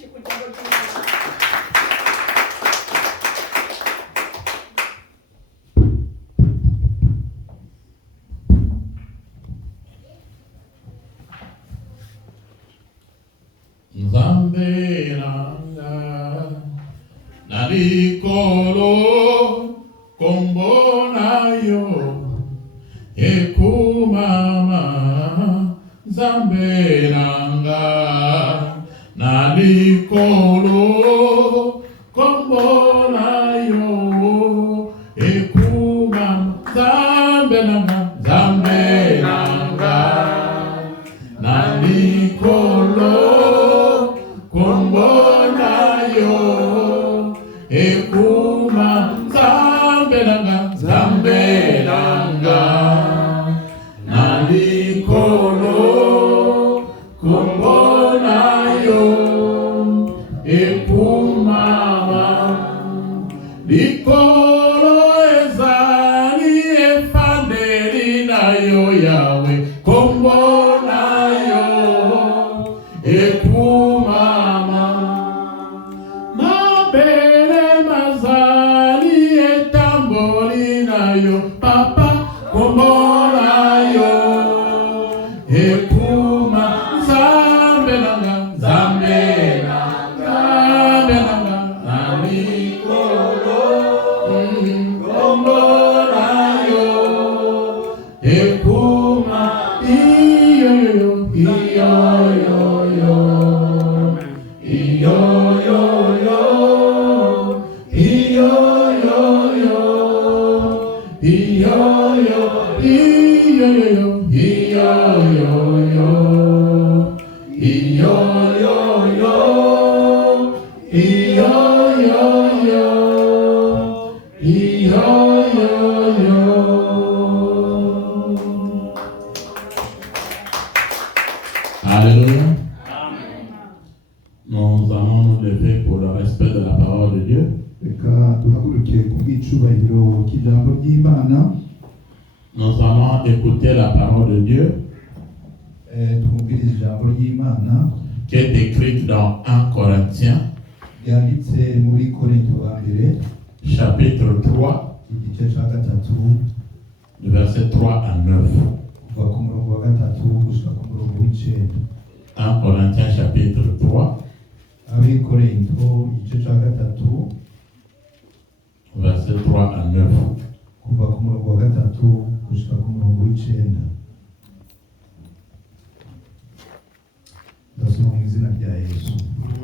menshi ku jambo ry'Imana. Zambelanga nalikolo kombonayo ekumama Zambelanga nalikolo kombonayo ekumama Zambelanga Zambelanga nalikolo kombonayo ekuma Zambelanga Zambelanga nalikolo kombonayo ekuma likolo ezali efandeli nayo yawe kombonayo ekuma Papa, kombonayo, ekuma, Zambelanga, Zambelanga, Zambelanga, nalikolo, kombonayo, ekuma, iyo, iyo, iyo, iyo, Alléluia. Nous allons nous lever pour le respect de la parole de Dieu. Nous allons écouter la parole de Dieu qui est écrite dans 1 Corinthiens chapitre 3 du verset 3 à 9. 1 Corinthiens chapitre 3 verset 3 à 9.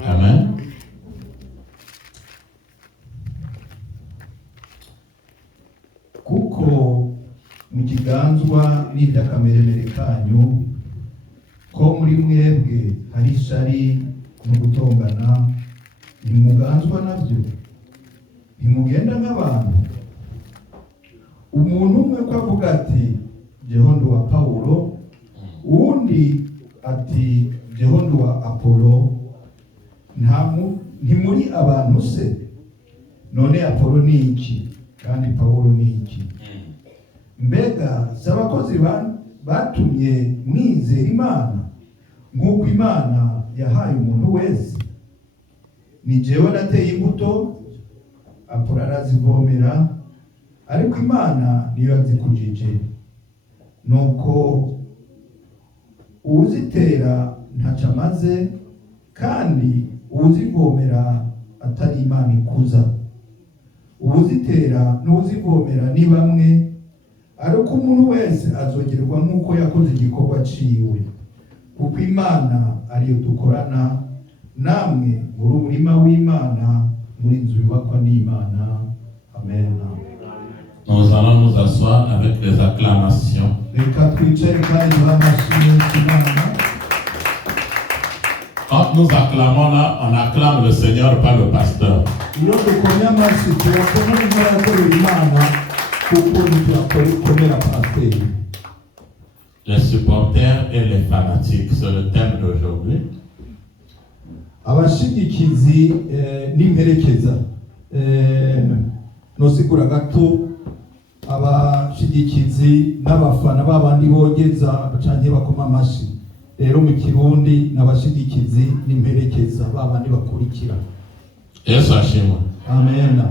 Amen. Kuko mukiganzwa n'indakameremere kanyu ko muri mwebwe hari ishari no gutongana, ntimuganzwa navyo, ntimugenda nk'abantu. Umuntu umwe ko avuga ati jeho ndi wa Paulo, uwundi ati jeho ndi wa Apolo, ntimuri abantu se? None Apolo ni iki kandi Paulo ni iki? Mbega s'abakozi batumye mwizera Imana nk'uko Imana yahaye umuntu wese? Ni jewe nateye imbuto, Apolo arazivomera, ariko Imana niyo yazikujije. Nuko uwuzitera ntaco amaze, kandi uwuzivomera atari Imana ikuza. Uwuzitera n'uwuzivomera ni bamwe, ariko umuntu wese azogerwa nk'uko yakoze igikorwa ciwe. Kuko Imana ariyo dukorana, namwe muri umurima w'Imana, muri inzu yubakwa n'Imana. Amen. Nous allons nous asseoir avec les acclamations. Quand nous acclamons là, on acclame le Seigneur, pas le pasteur. Les supporters et les fanatiques, c'est le thème d'aujourd'hui. Abashigikizi n'imperekeza nosigura gato abashigikizi n'abafana babandi bogeza canke bakoma amashi rero mu kirundi n'abashigikizi n'imperekeza babandi bakurikira. Yesu ashimwe. Amen.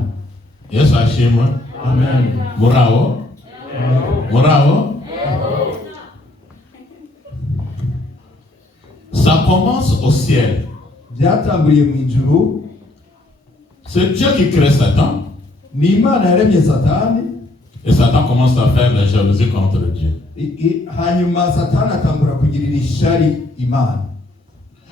Yesu ashimwe. Amen. Muraho. Muraho. Ça commence au ciel. Byatanguriye mu ijuru. C'est Dieu qui crée Satan. Ni Imana yaremye Satani. Et Satan commence à faire la jalousie contre Dieu. Hanyuma Satani atangura kugirira ishari Imana.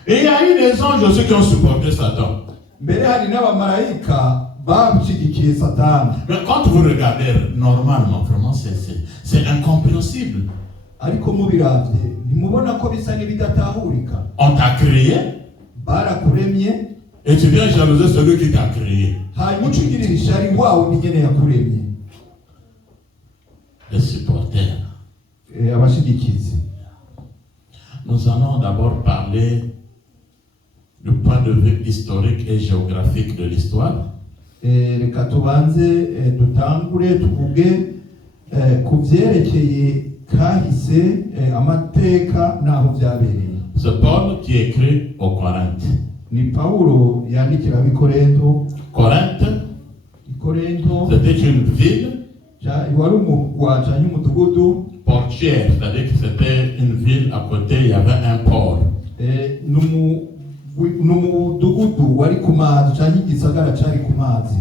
Et il y a eu des anges aussi qui ont supporté Satan. Mbere hari n'abamarayika bamushigikiye Satani. Mais quand vous regardez normalement, vraiment c'est incompréhensible. Ariko mubiravye ntimubona ko bisa n'ibidatahurika. On t'a créé. Barakuremye. Et tu viens jalouser celui qui t'a créé. Hanyuma ucugirira ishari wawe ni nyene yakuremye. Les supporters. Abashigikizi. Nous allons d'abord parler du point de vue historique et géographique de l'histoire. Reka tubanze dutangure tuvuge ku vyerekeye kahise amateka n'aho vyabereye. C'est Paul qui écrit aux Corinthes. Ni Paulo yandikira ab'Ikorinto. Corinthe, c'était une ville wari umugwa canke umudugudu portuaire, c'est-à-dire que c'était une ville à côté, il y avait un port. N'umudugudu wari ku mazi canke igisagara cari ku mazi.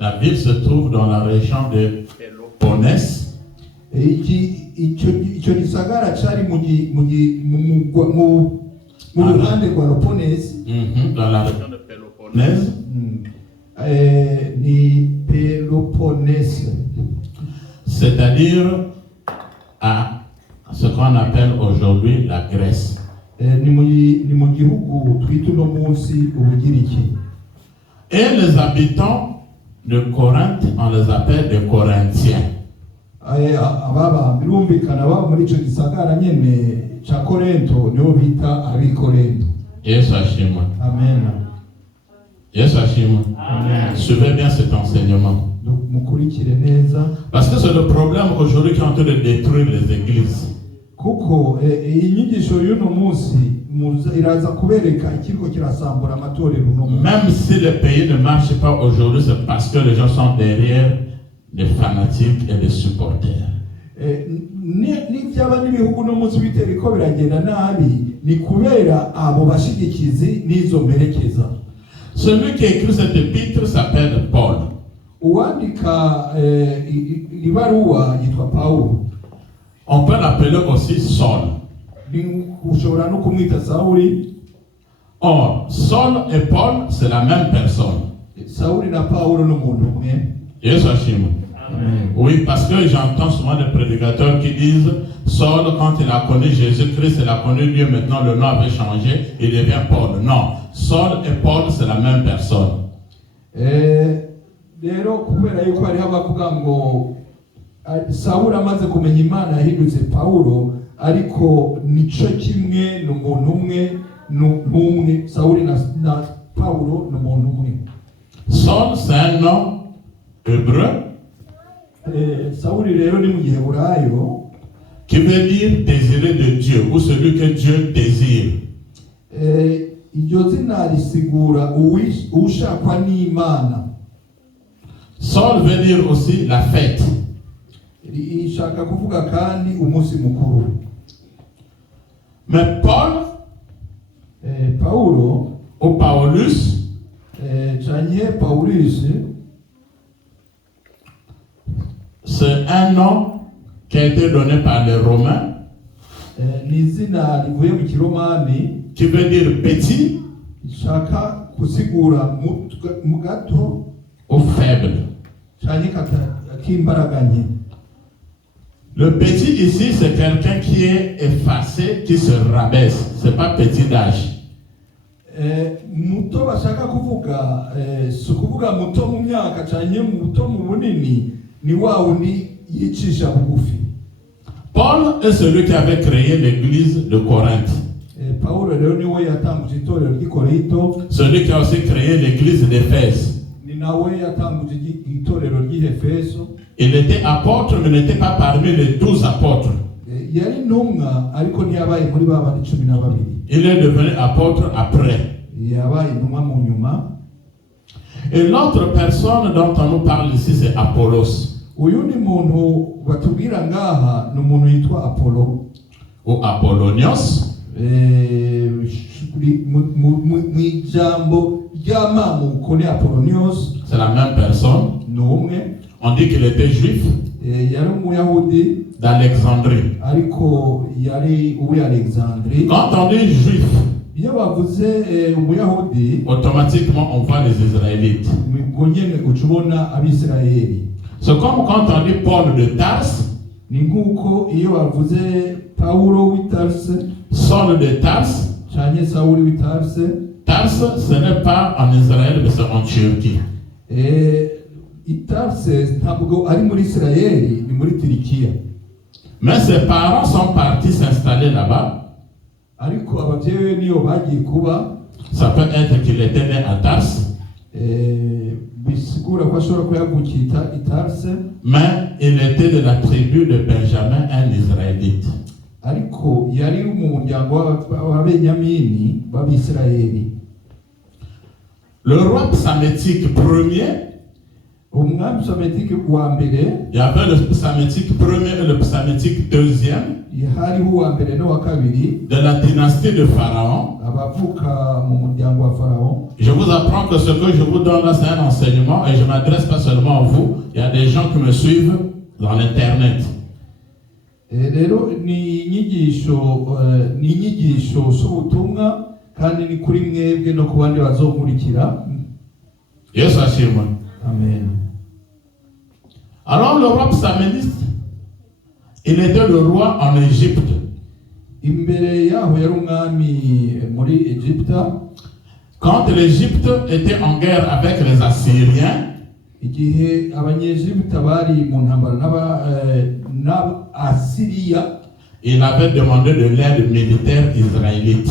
La ville se trouve dans la région de Péloponnèse. Ico gisagara cari mu ruhande rwa Peloponnèse. Dans la région de Péloponnèse. Ni Péloponnèse. C'est-à-dire à ce qu'on appelle aujourd'hui la Grèce. Ni mu gihugu twita uno munsi Ubugiriki. Et les habitants de Corinthe, on les appelle des Corinthiens. Ababa birumvikana baba muri ico gisagara nyene ca Korinto nibo bita ab'Ikorinto. Yesu ashimwe. Amen. Yesu ashimwe. Amen. Suivez bien cet enseignement. Mukurikire neza. Parce que c'est le problème aujourd'hui qui est en train de détruire les églises. Kuko inyigisho y'uno munsi iraza kubereka ikiriko kirasambura amatorero no. Même si le pays ne marche pas aujourd'hui, c'est parce que les gens sont derrière des fanatiques et des supporters. Ni byaba n'ibihugu no munsi biteriko biragenda nabi ni kubera abo bashigikizi n'izo mperekeza. Celui qui écrit cette épître s'appelle Paul. Uwandika ibaruwa yitwa Paulo. On peut l'appeler aussi Saul. Ushobora no kumwita Sauli. Or, Saul et Paul, c'est la même personne. Sauli na Paulo n'umuntu umwe. Yesu ashimwe. Oui, parce que j'entends souvent des prédicateurs qui disent Saul, quand il a connu Jésus-Christ, il a connu Dieu, maintenant le nom avait changé, il devient Paul. Non, Saul et Paul, c'est la même personne. Rero kubera yuko hariho abavuga ngo Sauli amaze kumenya Imana yahindutse Paulo, ariko nico kimwe n'umuntu umwe n'umwe. Sauli na Paulo n'umuntu umwe. Saul, c'est un nom hébreu. Sauli rero ni mu Giheburayo qui veut dire désirer de Dieu ou celui que Dieu désire. Iryo zina risigura ushakwa n'Imana. Saul veut dire aussi la fête. Ishaka kuvuga kandi umunsi mukuru. Mais Paul, Paulo ou Paulus, canke Paulus, c'est un nom qui a été donné par les Romains, ni izina rivuye mu Kiromani qui veut dire petit ishaka kusigura mu gato ou faible. canke k'imbaraga nke. Le petit ici, c'est quelqu'un qui est effacé, qui se rabaisse. C'est pas petit d'âge. Muto bashaka kuvuga si ukuvuga muto mu myaka canke muto mu bunini, ni wa wundi yicisha bugufi. Paul est celui qui avait créé l'église de Corinthe. Paulo rero niwe yatanguje itorero ry'i Korinto. Celui qui a aussi créé l'église d'Éphèse. Ni nawe yatanguje itorero ry'i Efeso. Il était apôtre, mais n'était pas parmi les 12 apôtres. yari intumwa ariko ntiyabaye muri ba bandi 12. Il est devenu apôtre après. Yabaye intumwa mu nyuma. Et l'autre personne dont on nous parle ici, c'est Apollos. Uyundi muntu batubwira ngaha ni umuntu yitwa Apollo Ou Apollonios. Mwijambo ry'amamuko ni Apollonios. C'est la même personne. N'umwe. On dit qu'il était juif Yari umuyahudi d'Alexandrie. ariko yari uwi Alexandrie. Quand on dit juif, Iyo bavuze umuyahudi automatiquement on voit les Israélites. mwigonyene ucubona abisirayeli. C'est comme quand on dit Paul de Tarse, Ni nkuko iyo bavuze Paulo w'i Tarse Saul de Tarse. canke Sawuli w'i Tarse. Tarse, ce n'est pas en Israël, mais c'est en Turquie. Tarse ntabwo ari muri Isirayeli, ni muri Turikiya. Mais ses parents sont partis s'installer là-bas. Ariko abavyeyi niyo bagiye kuba. Ça peut être qu'il était né à Tarse. Bisigura ko ashobora kuba yavukiye i Tarse. Mais il était de la tribu de Benjamin, un Israélite. Ariko yari umuryango w'Abenyamini b'Abisirayeli. Le roi psamétique premier, Umwami Psamétique wa mbere, il y avait le psamétique premier et le psamétique deuxième hariho uwa mbere n'uwa kabiri, de la dynastie de Pharaon. abavuka mu muryango wa Pharaon. Je vous apprends que ce que je vous donne là, c'est un enseignement et je ne m'adresse pas seulement à vous. Il y a des gens qui me suivent dans l'internet. Rero ni inyigisho z'ubutumwa kandi ni kuri mwebwe no ku bandi bazonkurikira. Yesu ashimwe. Amen. Alors le roi psaméniste, il était le roi en Égypte. Imbere yaho yari umwami muri Egypta. Quand l'Égypte était en guerre avec les Assyriens, igihe abanyegypta bari mu ntambara n'Assyria, il avait demandé de l'aide militaire israélite.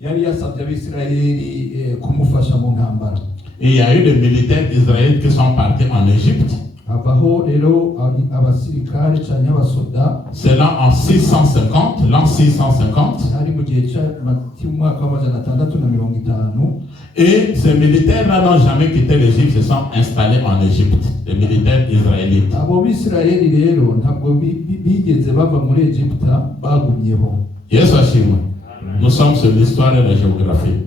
yari yasabye Abisirayeli kumufasha mu ntambara. Et il y a eu des militaires israélites qui sont partis en Égypte. Havaho rero abasirikare canke abasoda. C'est là en 650, l'an 650. Hari mu gihe cy'umwaka wa 650. Et ces militaires-là n'ont jamais quitté l'Égypte, se sont installés en Égypte, les militaires israélites. Abo Bisirayeli rero ntabwo bigeze bava muri Egypta, bagumyeho. Yesu ashimwe. Nous sommes sur l'histoire et la géographie.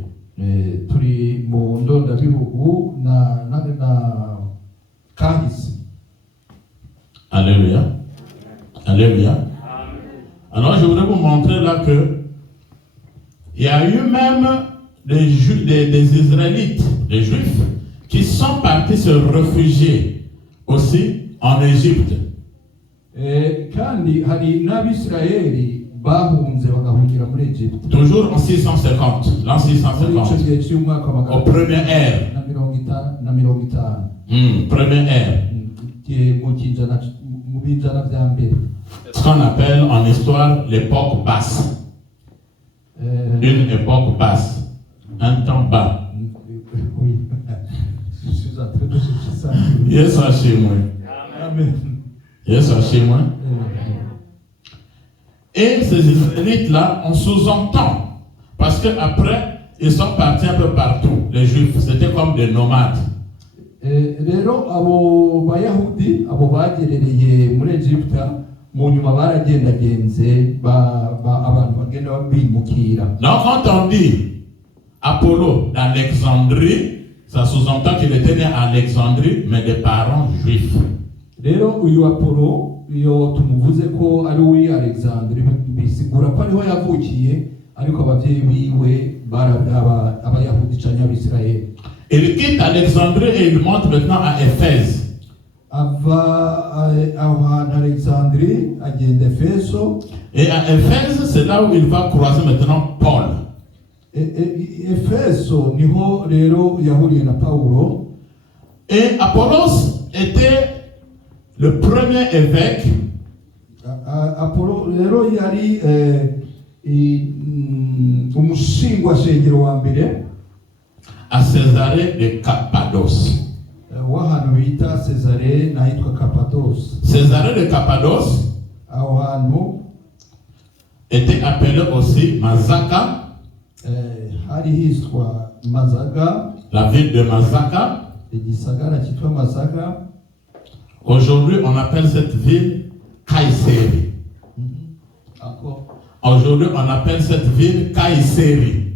Turi mu ndondabihugu na kahise. Alléluia. Alléluia. Alors je voudrais vous montrer là que il y a eu même des Israélites, des Juifs, qui sont partis se réfugier aussi en Égypte. Kandi hari n'Abisirayeli bahunze bagahungira muri Egypte. Toujours en 650, l'an 650. Au premier ère. Première ère. Ce qu'on appelle en histoire l'époque basse. Une époque basse. Un temps bas. Yes, Amen. Yes, Amen. Et ces Israélites-là, on sous-entend. Parce qu'après, ils sont partis un peu partout. Les Juifs, c'était comme des nomades. Rero abo bayahudi abo bagerereye muri Egypta mu nyuma baragendagenze abantu bagenda bimukira. Donc quand on dit Apollo d'Alexandrie, ça sous-entend qu'il était né à Alexandrie, mais des parents juifs. Rero uyu Apollo iyo tumuvuze ko ari uwi Alexandrie bisigura ko ariho yavukiye, ariko abavyeyi biwe abayahudi canke abisirayeli. Il quitte Alexandrie et il monte maintenant à Éphèse. Et à Éphèse, c'est là où il va croiser maintenant Paul. Et Apollos était le premier évêque. À Césarée de Cappadoce. Césarée de Cappadoce, était appelée aussi Mazaka, hari hiswa Mazaga, la ville de Mazaka. igisagara cyitwa Mazaga. Aujourd'hui, on appelle cette ville Kayseri. Ako Aujourd'hui, on appelle cette ville Kayseri.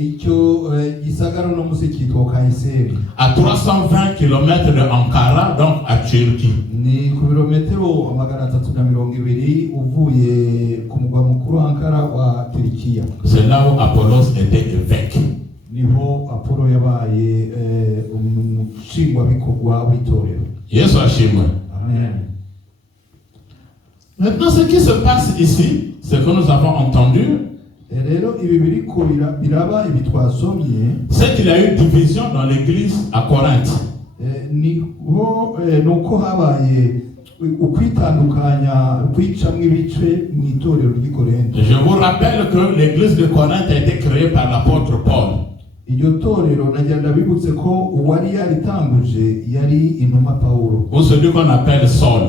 icyo gisagara no musi cyitwa Kayseri. À 320 km de Ankara, donc à Turquie. Ni ku birometero 320 uvuye ku mugwa mukuru Ankara wa Turkiya. C'est là où Apollos était évêque. Niho Apollo yabaye umushingwabikorwa w'itorero. Yesu ashimwe. Amen. Maintenant, ce qui se passe ici, c'est que nous avons entendu, Rero ibi biriko biraba ibi twasomye, c'est qu'il y a eu division dans l'église à Corinthe. nuko habaye ukwitandukanya kwicamwe ibice mu itorero ry'i Korinto. Je vous rappelle que l'église de Corinthe a été créée par l'apôtre Paul. Iryo torero nagira bibutse ko uwari yaritanguje yari intumwa Paulo. Ou celui qu'on appelle Saul.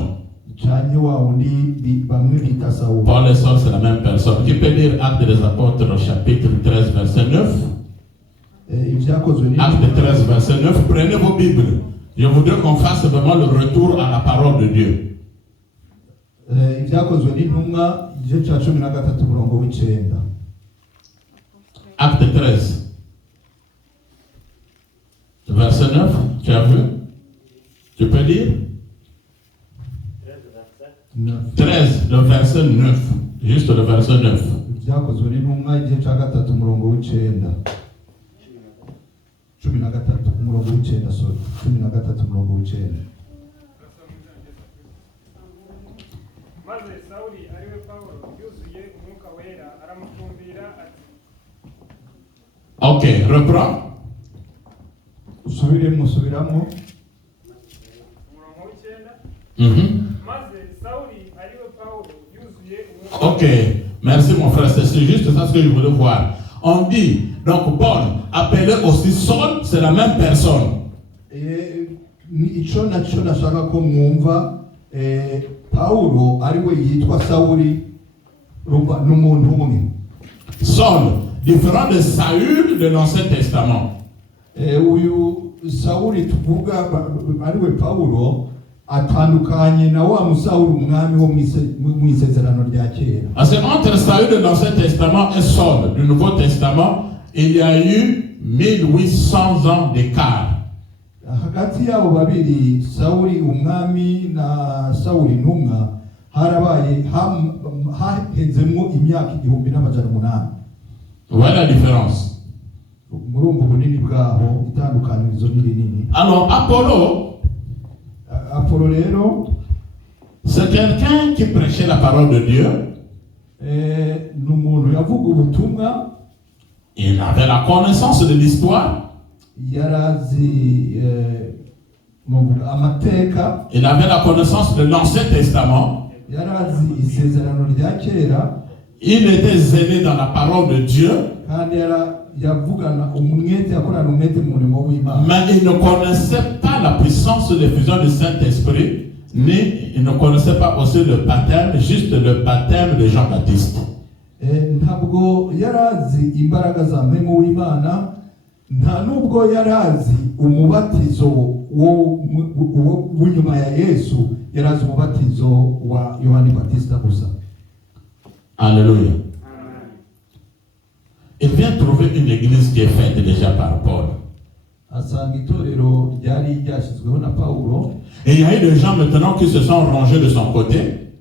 Canke wa undi bamwe bita Saulo. Paul et Saul, c'est la même personne. Qui peut lire Actes des Apôtres au chapitre 13, verset 9? Actes 13, verset 9. Prenez vos Bibles. Je voudrais qu'on fasse vraiment le retour à la parole de Dieu. Ibyakozwe n'intumwa igice cya 13 umurongo w'icenda. Acte 13, verset 9. Tu as vu? Tu peux lire? 13, le verset 9. Juste le verset 9. Ibyakozwe n'intumwa igice cya 13 umurongo w'icenda. 13 umurongo w'icenda, sorry. 13 umurongo w'icenda. Maze Sawuli ariwe Pawulo yuzuye umwuka wera aramutumbira ati. Ok, reprends. Musubiramo. Umurongo w'icenda. Maze Sawuli ariwe Pawulo yuzuye umwuka. Ok, merci mon frère, c'est juste ça ce que je voulais voir. On dit, donc Paul, appelé aussi Saul, c'est la même personne. Ico nashaka ko mwumva Paulo ariwe yitwa Sawuli n'umuntu umwe. Saul, différent de Saül de l'Ancien Testament. Uyu Sawuli tuvuga ariwe Paulo atandukanye na wa Musawuli umwami wo mu isezerano rya kera. Parce que entre Saül de l'Ancien Testament et Saul du Nouveau Testament, il y a eu 1800 ans d'écart. Hagati yabo babiri Sawuli umwami na Sawuli ntumwa harabaye hahezemo imyaka 1800. Voilà la différence. Murumva bunini bwaho itandukanirizo nini. Alors Apollo rero c'est quelqu'un qui prêchait la parole de Dieu. N'umuntu yavuga ubutumwa. Il avait la connaissance de l'histoire. Yarazi amateka. Il avait la connaissance de l'Ancien Testament. Yarazi isezerano rya kera. Il était zélé dans la parole de Dieu. Mais il ne connaissait pas la puissance de l'effusion du Saint-Esprit, ni il ne connaissait pas aussi le baptême, juste le baptême de Jean-Baptiste. Ntabwo yarazi imbaraga za mpemu w'Imana, nta nubwo yarazi umubatizo w'inyuma ya Yesu, yarazi umubatizo wa Yohani Batista gusa. Alléluia. Il vient trouver une église qui est faite déjà par Paul. Et il y a eu des gens maintenant qui se sont rangés de son côté.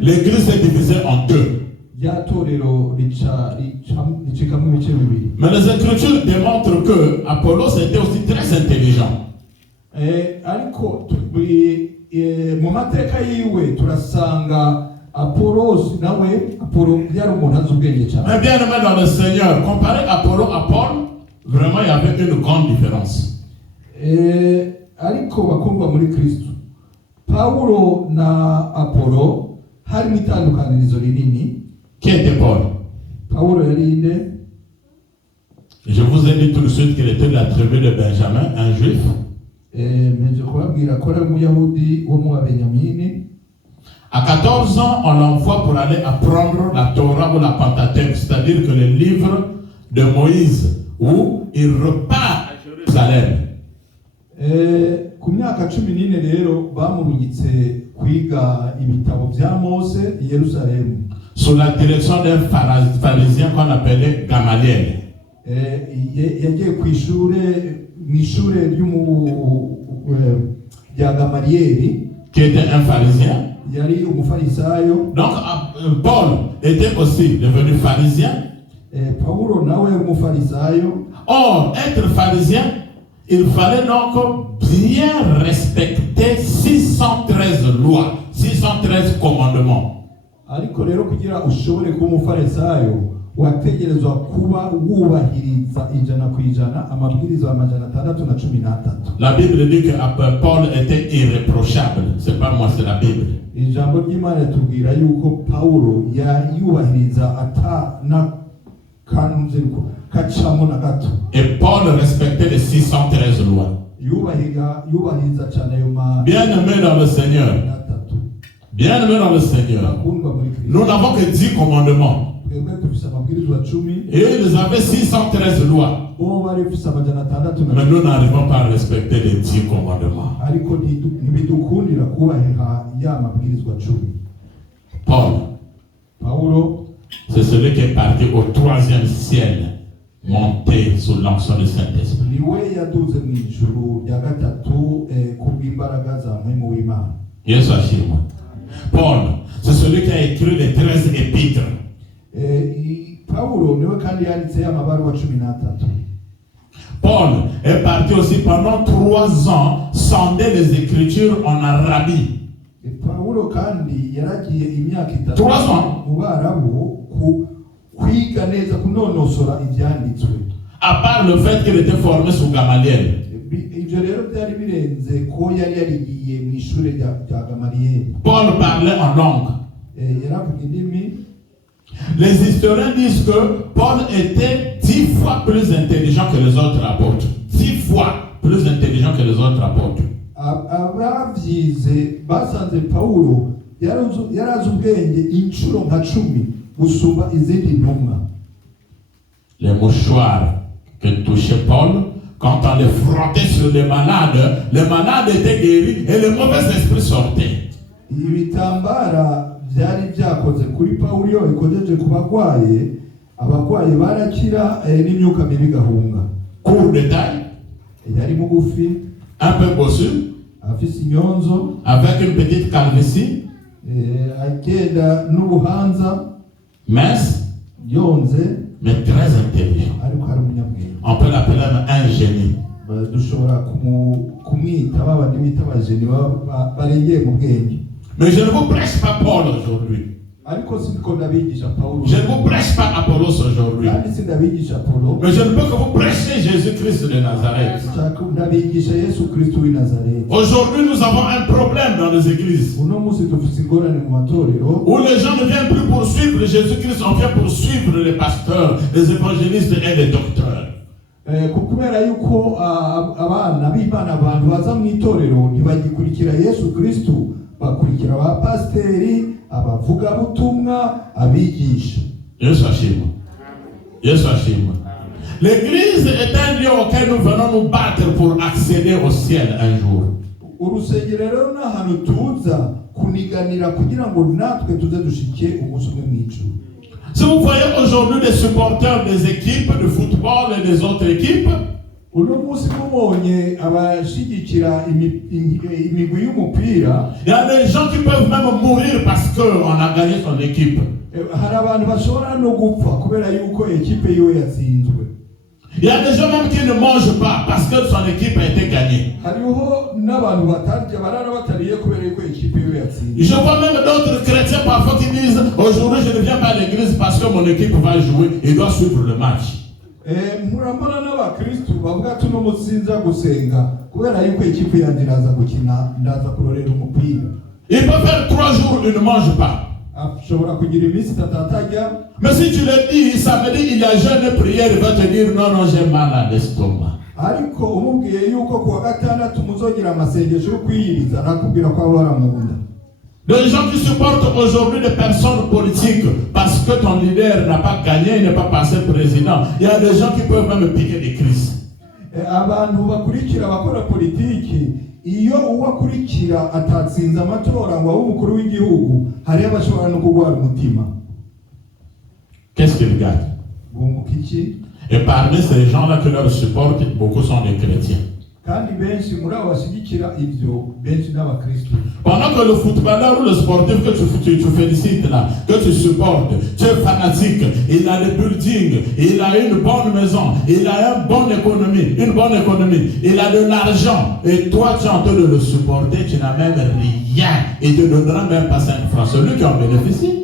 L'église est divisée en deux. Mais les Écritures démontrent que Apollos était aussi très intelligent. Mu mateka yiwe turasanga Apollo yari umuntu azi ubwenge cyane. Mais bien aimé dans le Seigneur, comparé Apollo à Paul, vraiment il y avait une grande différence. Ariko bakundwa muri Kristo, Paulo na Apollo harimo itandukanirizo rinini. Qui était Paul? Paulo yari inde? Je vous ai dit tout de suite qu'il était de la tribu de Benjamin, un juif. À 14 ans, on l'envoie pour aller apprendre la Torah ou la Pentateuque, c'est-à-dire que le livre de Moïse, où il repart à Jérusalem. Ku myaka 14 rero bamurungitse kwiga ibitabo bya Mose i Yerusalemu Sous la direction d'un pharisien qu'on appelait Gamaliel. Yagiye mw'ishure rya Gamaliyeli, qui était un pharisien. yari umufarisayo. Donc Paul était aussi devenu pharisien. Paulo nawe umufarisayo. Or, être pharisien, il fallait donc bien respecter 613 lois, 613 commandements. Ariko rero kugira ushobore kuba umufarisayo wategerezwa kuba wubahiriza 100% amabwiriza amajana 613. La Bible dit que Paul était irréprochable. C'est pas moi, c'est la Bible. Ijambo ry'Imana tubwira yuko Paulo yubahiriza ata na kanunziko kacamo na gato. Et Paul respectait les 613 lois. Yubahiriza cyane ayo Bien-aimé dans le Seigneur. Bien-aimé dans le Seigneur. Nous n'avons que 10 commandements. Et ils avaient 613 lois. Mais nous n'arrivons pas à respecter les 10 commandements. Paul, c'est celui qui est parti au 3e ciel, monté sous l'onction du Saint-Esprit. Yes, Paul, c'est celui qui a écrit les 13 épîtres. Paul est parti aussi pendant 3 ans sonder les Écritures en Arabie. 3 ans. À part le fait qu'il était formé sous Gamaliel. Paul parlait en langue. Les historiens disent que Paul était 10 fois plus intelligent que les autres apôtres. 10 fois plus intelligent que les autres apôtres. Les mouchoirs que touchait Paul, quand on les frottait sur les malades étaient guéris et les mauvais esprits sortaient. Byari byakoze kuri Paulo ikojeje kubagwaye abagwaye barakira n'imyuka mibi gahunga. Court de taille, yari mugufi, un peu bossu, afise inyonzo, avec une petite calvitie, agenda n'ubuhanza, mince, yonze, mais très intelligent. On peut l'appeler un génie. Dushobora kumwita babandi bita abageni barengeye mu bwenge. Mais je ne vous prêche pas Paul aujourd'hui. Je ne vous prêche pas Apollos aujourd'hui. Mais je ne peux que vous prêcher Jésus-Christ de Nazareth. Aujourd'hui, nous avons un problème dans les églises. Où les gens ne viennent plus poursuivre Jésus-Christ, on vient poursuivre les pasteurs, les évangélistes et les docteurs. Kubera yuko abana b'Imana abantu baza mu itorero ntibagikurikira Yesu Kristo, bakurikira abapasteri, abavugabutumwa, abigisha. Yesu ashimwe. Yesu ashimwe. L'église est un lieu auquel nous venons nous battre pour accéder au ciel un jour. Urusengero ni ahantu tuza kuniganira kugira ngo natwe tuze dushike umunsi umwe mw'ijuru. Si vous voyez aujourd'hui des supporters des équipes de football et des autres équipes, il y a des gens qui peuvent même mourir parce qu'on a gagné son équipe. Il y a des gens même qui ne mangent pas parce que son équipe a été gagnée. Je vois même d'autres chrétiens parfois qui disent aujourd'hui je ne viens pas à l'église parce que mon équipe va jouer et doit suivre le match. Il peut faire 3 jours il ne mange pas. Mais si tu le dis, ça veut dire il y a jeûne prière, il va te dire non, j'ai mal à l'estomac. Les gens qui supportent aujourd'hui des personnes politiques parce que ton leader n'a pas gagné, il n'est pas passé président. Il y a des gens qui peuvent même piquer des crises. Abantu bakurikira abakora politiki iyo uwakurikira atatsinze amatora ngo abe umukuru w'igihugu hari abashobora no kugwara umutima. Qu'est-ce qu'ils gagnent? Bunguka iki? Et parmi ces gens-là qui leur supportent, beaucoup sont des chrétiens. Kandi benshi muri abo bashigikira ibyo benshi n'abakristo. Pendant que le footballeur ou le sportif que tu félicites là, que tu supportes, tu es fanatique, il a des buildings, il a une bonne maison, il a une bonne économie, il a de l'argent, et toi tu es en train de le supporter, tu n'as même rien, et tu ne donneras même pas 5 francs. Celui qui en bénéficie.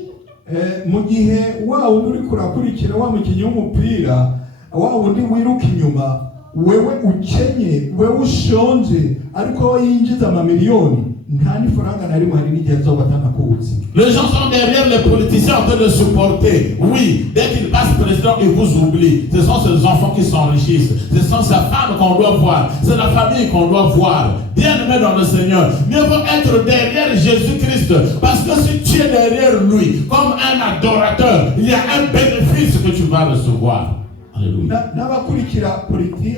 Mu gihe wa wundi uri kurakurikira wa mukinnyi w'umupira wa wundi wiruka inyuma wewe ukenye wewe ushonje ariko yinjiza amamiliyoni nta n'ifaranga na rimwe hari n'igihe azoba atanakuzi. Les gens sont derrière les politiciens en train de supporter. Oui, dès qu'il passe président, ils vous oublient. Ce sont ses enfants qui s'enrichissent. Ce sont sa femme qu'on doit voir. C'est la famille qu'on doit voir. Bien-aimé dans le Seigneur, mieux vaut être derrière Jésus-Christ. Parce que si tu es derrière lui, comme un adorateur, il y a un bénéfice que tu vas recevoir. Alléluia. N'abakurikira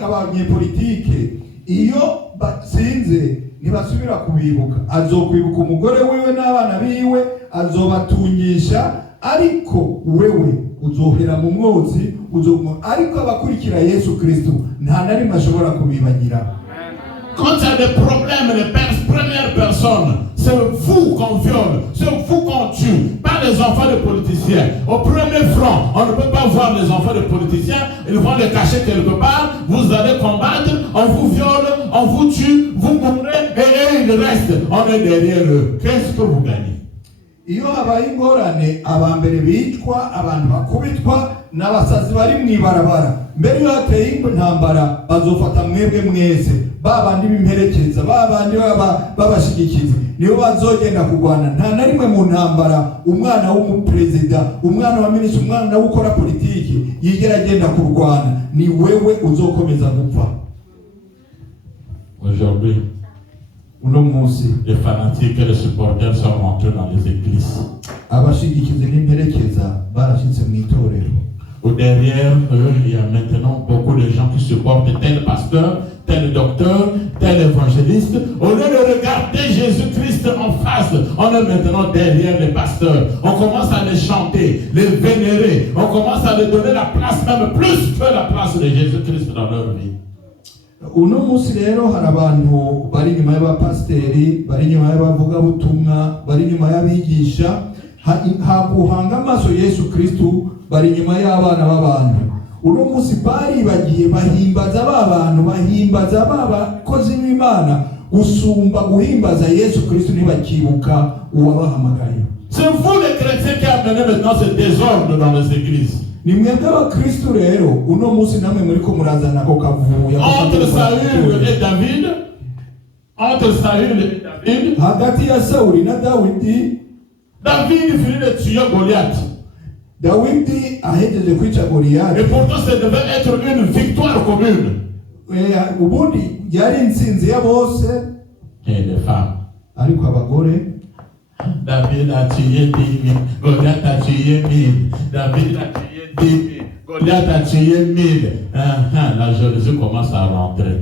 abanyepolitike iyo batsinze ntibasubira kubibuka. Azokwibuka umugore wiwe n'abana biwe, azobatungisha, ariko wewe uzohera mu mwotsi, ariko abakurikira Yesu Kristo nta na rimwe ashobora kubibagira. Quand il y a des problèmes, les premières personnes, c'est vous qu'on viole, c'est vous qu'on tue, pas les enfants des politiciens. Au premier front, on ne peut pas voir les enfants des politiciens, ils vont les cacher quelque part, vous allez combattre, on vous viole, on vous tue, vous mourrez, et eux, ils restent, on est derrière eux. Qu'est-ce que vous gagnez? Iyo habaye ingorane abambere bicwa, abantu bakubitwa n'abasazi bari mwibarabara. Mbere yo hateye intambara bazofata mwebwe mwese, babandi bimperekeza, babandi babashigikiza, nibo bazogenda kugwana. Nta na rimwe mu ntambara umwana w'umuperezida, umwana wa minisitiri, umwana w'ukora politiki yigera agenda kurwana. Ni wewe uzokomeza gupfa. Aujourd'hui, les fanatiques et les supporters sont rentrés dans les églises. Ou derrière eux, il y a maintenant beaucoup de gens qui supportent tel pasteur, tel docteur, tel évangéliste. Au lieu de regarder Jésus-Christ en face, on est maintenant derrière les pasteurs. On commence à les chanter, les vénérer. On commence à les donner la place, même plus que la place de Jésus-Christ dans leur vie. Uno munsi rero hari abantu bari nyuma y'abapasteri, bari nyuma y'abavugabutumwa, bari nyuma y'abigisha, haguhanga amaso Yesu Kristo, bari nyuma y'abana b'abantu. Uno munsi baribagiye bahimbaza b'abantu, bahimbaza b'abakozi b'Imana gusumba guhimbaza Yesu Kristo ntibakibuka uwabahamagaye. C'est vous les chrétiens qui amenez maintenant ce désordre dans les églises. Nimwebwe abakristo rero uno munsi namwe muri ko murazana ko kavuya entre Saül et David, hagati ya Sauli na Dawidi. David finit de tuer Goliath. Dawidi ahejeje kwica Goliath. Et pourtant ça devait être une victoire commune. Ubundi yari intsinzi ya bose. Et les femmes. Ariko abagore, David a tué 10 000, Goliath a tué 1000, David a tué 10 000, Goliath a tué 1000. La jalousie commence à rentrer.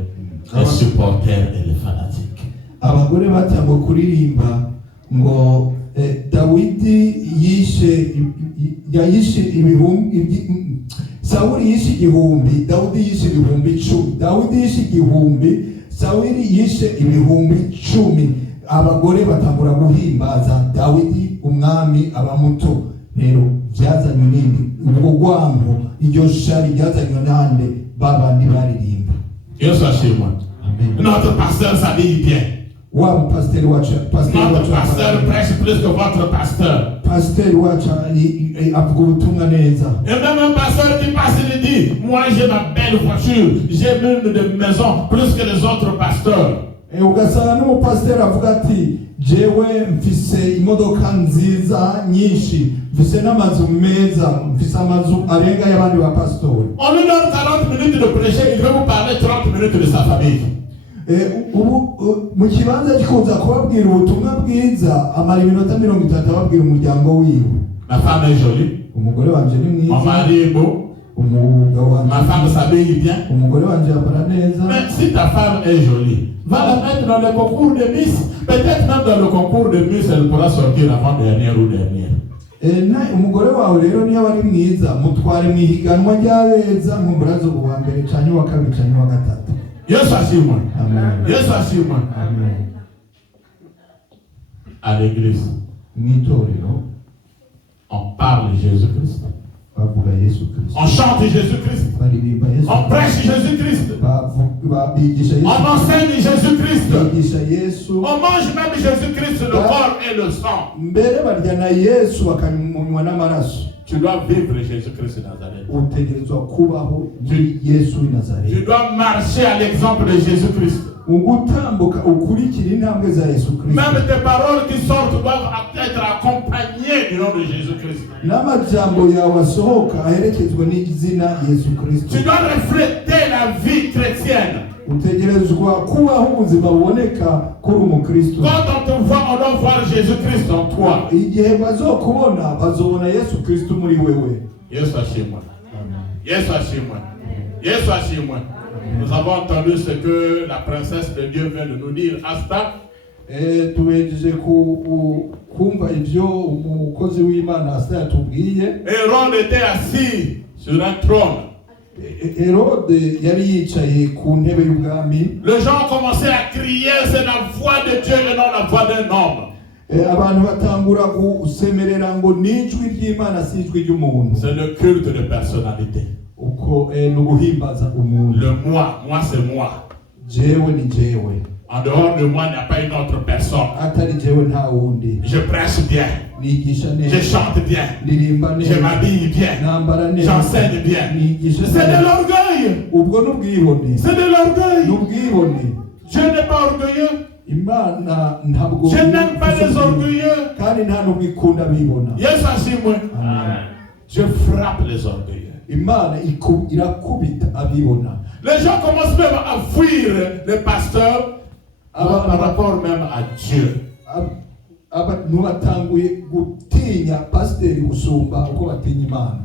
Les supporters et les fanatiques. Abagore batango kuririmba ngo Dawidi yishe ibihumbi, Sauli yishe igihumbi, Dawidi yishe ibihumbi 10. Dawidi yishe igihumbi, Sauli yishe ibihumbi 10. Abagore batangura guhimbaza Dawidi umwami abamuto. Rero byazanywe n'indi ubwo gwango, iryo shari byazanywe nande babandi baririmba. Yesu ashimwe. Amen. Notre pasteur s'habille bien. Notre pasteur prêche plus que votre pasteur. Et même un pasteur qui passe et dit, moi j'ai ma belle voiture, j'ai une de maison plus que les autres pasteurs. Et ugasanga n'umupasiteri avuga ati jewe mfise imodoka nziza nyinshi, mfise n'amazu meza, mfise amazu arenga y'abandi bapastori. On lui donne 40 minutes de prêcher, il veut vous parler 30 minutes de sa famille. ubu mu kibanza cy'ikuza kubabwira ubutumwa bwiza amara iminota 30 ababwira umuryango wiwe. Ma femme est jolie. Umugore wanje ni mwiza. Mon mari est beau. Umugabo wanje. Ma femme s'habille bien. Umugore wanje yambara neza. Mais si ta femme est jolie, va la mettre dans le concours de Miss. Peut-être même dans le concours de Miss, elle pourra sortir avant-dernière ou dernière. Umugore wawe rero niyo ari mwiza mutware mu higanwa ry'abeza mu burazo bwa mbere cyane wa kabiri cyane wa gatatu. Yesu ashimwe. Amen. Yesu ashimwe. Amen. À l'église, Mwitorero on parle Jésus-Christ. bavuga Yesu Kristo. On chante Jésus-Christ. Baririmba Yesu. On prêche Jésus-Christ. Bigisha Yesu. On enseigne Jésus-Christ. Bigisha Yesu. On mange même Jésus-Christ, le corps et le sang. Mbere barya na Yesu bakanywa n'amaraso. Tu dois vivre Jésus-Christ de Nazareth. Utegerezwa kubaho Yesu w'i Nazareth. Tu dois marcher à l'exemple de Jésus-Christ. Ugutambuka ukurikira intambwe za Yesu Kristo. Même tes paroles qui sortent doivent être accompagnées du nom de Jésus-Christ. N'amajambo yawe asohoka aherekezwa n'izina Yesu Kristo. Tu dois refléter la vie chrétienne. Utegerezwa kubaho ubuzima buboneka kuri umukristo. Quand on te voit, on doit voir Jésus-Christ en toi. Igihe bazokubona bazobona Yesu Kristo muri wewe. Yesu ashimwe. Yesu ashimwe. Yesu ashimwe. Nous avons entendu ce que la princesse de Dieu vient de nous dire. Asta. Tuwejeje kumva ivyo umukozi w'Imana Asta yatubwiye. Hérode était assis sur un trône. Hérode yari yicaye ku ntebe y'ubwami. Les gens ont commencé à crier, c'est la voix de Dieu et non la voix d'un homme. Abantu batangura gusemerera ngo n'ijwi ry'Imana si ijwi ry'umuntu. C'est le culte de personnalité. Uko n'uguhimbaza umuntu. Le moi c'est moi. Jewe ni jewe. En dehors de moi, il n'y a pas une autre personne. Atari jewe nta wundi. Je prêche bien. Nigisha neza. Je chante bien. Nirimba neza. Je m'habille bien. Nambara neza. J'enseigne bien. Nigisha neza. C'est de l'orgueil. Ubwo n'ubwibone. C'est de l'orgueil. N'ubwibone. Dieu n'est pas orgueilleux. Imana ntabwo. Je n'aime pas les orgueilleux. Kandi nta n'ubwikunda bibona. Yesu ashimwe. Dieu frappe les orgueilleux. Imana irakubita abibona. Les gens commencent même à fuir les pasteurs par rapport même à Dieu. Abantu batanguye gutinya pasiteri gusumba uko batinya Imana.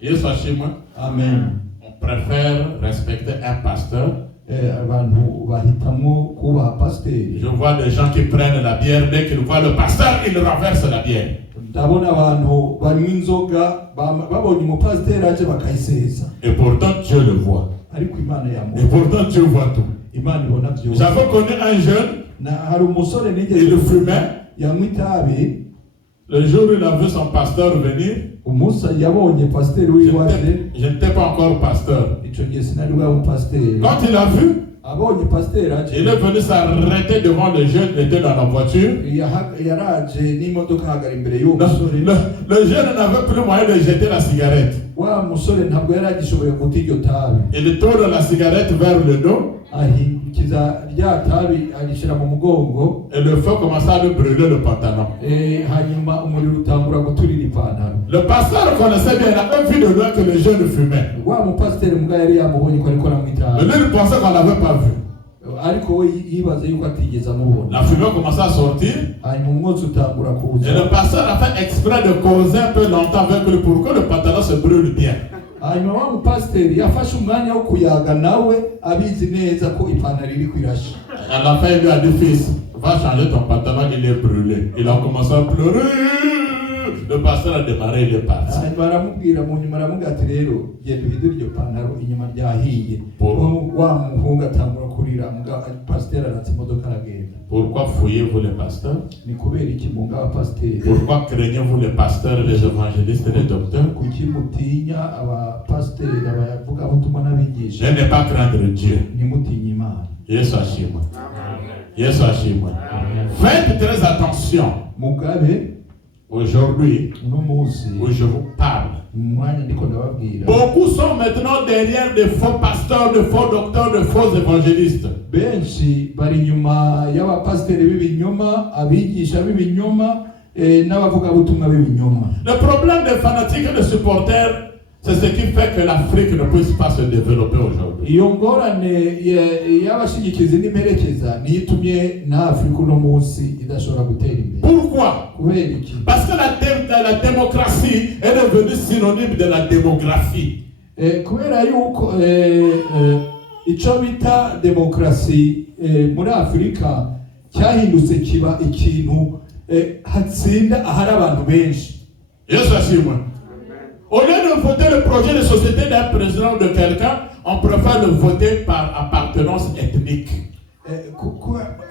Yesu ashimwe. Amen. On préfère respecter un pasteur. Abantu bahitamo kubaha pasiteri. Je vois des gens qui prennent la bière, dès qu'ils voient le pasteur, ils renversent la bière. Ndabona abantu banywa inzoga babonye umupasiteri aje bakayisesa. Et pourtant Dieu le voit. Ariko Imana yamuha. Et pourtant Dieu voit tout. Imana ibona byose. J'avais connu un jeune. Na hari umusore nigeze. Il fumait. Yanywa itabi. Le jour où il a vu son pasteur venir. Umusa yabonye pasiteri wiwaje. Je n'étais pas encore pasteur. Ico gihe sinari bwa umupasiteri. Quand il a vu, abonye pasiteri aje. il est venu s'arrêter devant le jeune, il était dans la voiture. Yaraje n'imodoka hagara imbere y'uwo musore. Le jeune n'avait plus moyen de jeter la cigarette. Wa musore ntabwo yari agishoboye guta iryo tabi. Il tourne la cigarette vers le dos. Ahindukiza rya tabi arishyira mu mugongo. Et le feu commença à lui brûler le pantalon. Hanyuma umuriro utangura guturira ipantaro. Le pasteur connaissait bien, il avait vu de loin que le jeune fumait. Wa mupasiteri mbwa yari yamubonye ko ariko aramwitaho. Mais lui il pensait qu'on l'avait pas vu. Ariko we yibaza yuko atigeze amubona. La fumée commença à sortir. Hanyuma umwotsi utangura kuza. Et le pasteur a fait exprès de causer un peu longtemps avec lui pour que le pantalon se brûle bien. Hanyuma wa mupasiteri yafashe umwanya wo kuyaga nawe abizi neza ko ipantaro iri kwirasha. À la fin il lui a dit, fils, va changer ton pantalon, il est brûlé. Il a commencé à pleurer. Le pasteur a démarré, il est parti. Baramubwira mu nyuma aramubwira ati rero genda uhindure iryo pantaro inyuma ryahiye. Wa muhungu atangura kurira pasiteri aratse imodoka aragenda. Pourquoi fouillez-vous les pasteurs? Ni kubera iki munga wa pasiteri? Pourquoi craignez-vous les pasteurs, les évangélistes et les docteurs? Kuki mutinya abapasiteri abavugabutumwa n'abigisha? Je n'ai pas craindre Dieu. Ni mutinya Imana. Yesu ashimwe. Yesu ashimwe. Faites très attention. Mugabe aujourd'hui où je vous parle. Beaucoup sont maintenant derrière de faux pasteurs, de faux docteurs, de faux évangélistes. Benshi bari nyuma y'abapasiteri b'ibinyoma, abigisha b'ibinyoma n'abavugabutumwa b'ibinyoma. Le problème des fanatiques et des supporters, C'est ce qui fait que l'Afrique ne puisse pas se développer aujourd'hui. iyo ngorane y'abashigikizi n'imperekeza niyo itumye na Afurika uno munsi idashobora gutera imbere. Pourquoi? Kubera iki? Parce que la démocratie est devenue synonyme de la démographie. Kubera yuko icyo bita demokarasi muri Afurika cyahindutse kiba ikintu hatsinda ahari abantu benshi. Yesu ashimwe. Au lieu de voter le projet de société d'un président ou de quelqu'un, on préfère le voter par appartenance ethnique.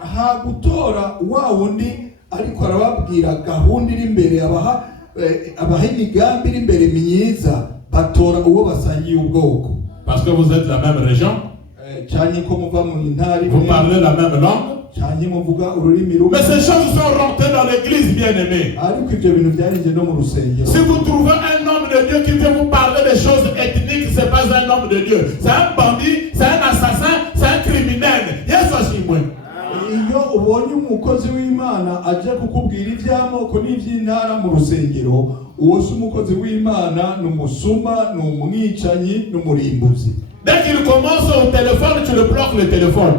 Ha gutora wa wundi ariko arababwira gahunda iri imbere abaha imigambi iri imbere myiza batora uwo basangiye ubwoko. Parce que vous êtes de la même région, vous parlez la même langue. Mais ces choses sont rentrées dans l'église, bien-aimés. Si vous trouvez un homme de Dieu qui vient vous parler des choses ethniques, ce n'est pas un homme de Dieu. C'est un bandit, c'est un assassin, c'est un criminel. Yes, iyo ubonye umukozi w'Imana aje kukubwira iby'amoko n'iby'intara mu rusengero, uwo si umukozi w'Imana, ni umusuma, ni umwicanyi, ni umurimbuzi. Dès qu'il commence au téléphone, tu le bloques le téléphone.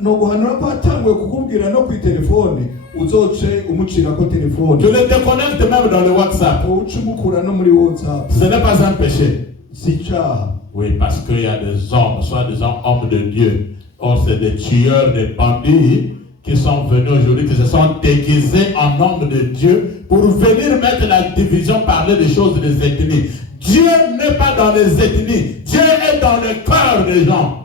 No guhanura ko atangwe kukubwira no ku telefone uzoce umucira ko telefone. Tu le déconnectes même dans le WhatsApp. Ucumukura no muri WhatsApp. Ce n'est pas un péché. Si icyaha. Oui, parce qu'il y a des hommes, soit des hommes de Dieu. Or, c'est des tueurs, des bandits qui sont venus aujourd'hui, qui se sont déguisés en hommes de Dieu pour venir mettre la division, parler des choses des ethnies. Dieu n'est pas dans les ethnies. Dieu est dans le cœur des gens.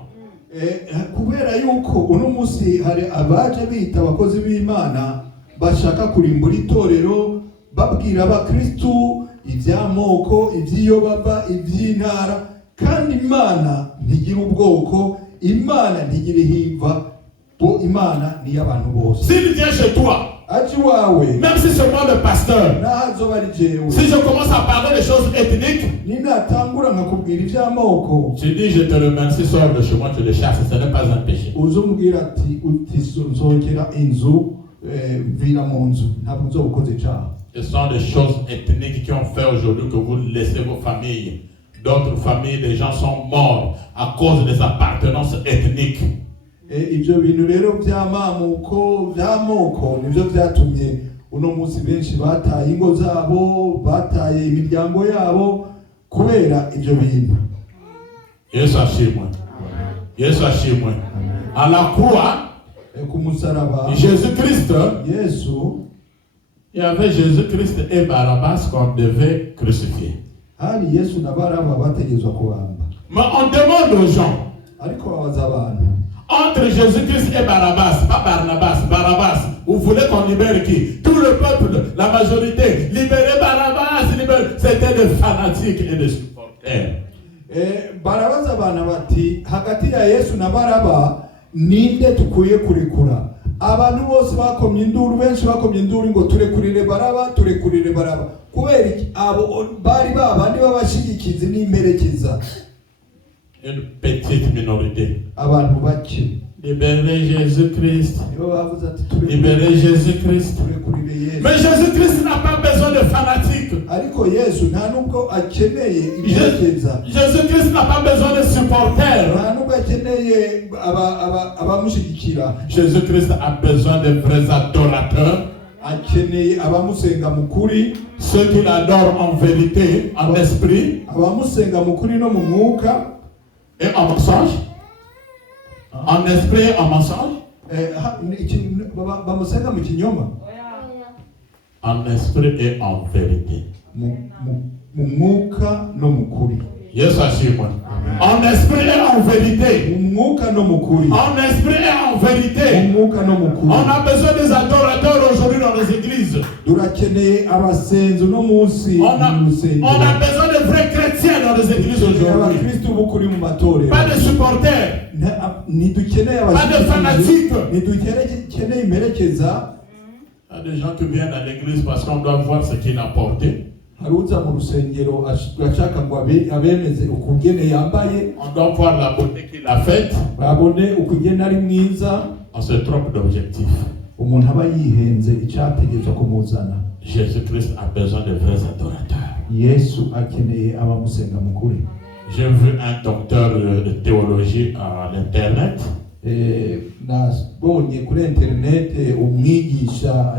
Kubera yuko uno munsi hari abaje bita abakozi b'Imana bashaka kurimbura itorero babwira abakristu iby'amoko, iby'iyobaba, iby'intara, kandi Imana ntigira ubwoko, Imana ntigira ihimva, bo Imana ni y'abantu bose. S'il vient chez toi, même si c'est moi le pasteur, si je commence à parler des choses ethniques, tu dis je te remercie, sors de chez moi, tu le chasses, ce n'est pas un péché. Ce sont des choses ethniques qui ont fait aujourd'hui que vous laissez vos familles. D'autres familles, les gens sont morts à cause des appartenances ethniques. Ibyo bintu rero by'amoko nibyo byatumye uno munsi benshi bataye ingo zabo, bataye imiryango yabo kubera ibyo bintu. Yesu ashimwe. Yesu ashimwe. À la croix, Jésus-Christ, il y avait Jésus-Christ et Barabbas qu'on devait crucifier. Mais on demande aux gens, entre Jésus-Christ et Barabbas, pas Barnabas, Barabbas, vous voulez qu'on libère qui? Tout le peuple, la majorité, libérer Barabbas, c'était des fanatiques et des supporters. Barabaza abana bati hagati ya Yesu na Baraba ninde tukuye kurekura? Abantu bose bakomye induru, benshi bakomye induru ngo turekurire Baraba, turekurire Baraba. Kubera iki? Abo bari babandi babashigikizi n'imperekeza. Une petite minorité. Abantu bake. Libérer Jésus-Christ. Libérer Jésus-Christ. Mais Jésus-Christ n'a pas besoin de fanatiques. Jésus-Christ n'a pas besoin de supporters. Jésus-Christ a besoin de vrais adorateurs. Ceux qui l'adorent en vérité, en esprit et en mensonge. En esprit et en mensonge. En esprit et en vérité. Yes, en esprit et en vérité. En esprit et en vérité. On a besoin des adorateurs aujourd'hui dans les églises. On a besoin de vrais chrétiens dans les églises aujourd'hui. Pas de supporters. Pas de fanatiques. Il y a des gens qui viennent à l'église parce qu'on doit voir ce qu'il a porté. On doit voir la beauté qu'il a faite. On se trompe d'objectif. Jésus-Christ a besoin de vrais adorateurs. Yesu akeneye abamusenga mukuri. J'ai vu un docteur de théologie à l'internet. Nabonye kuri internet umwigisha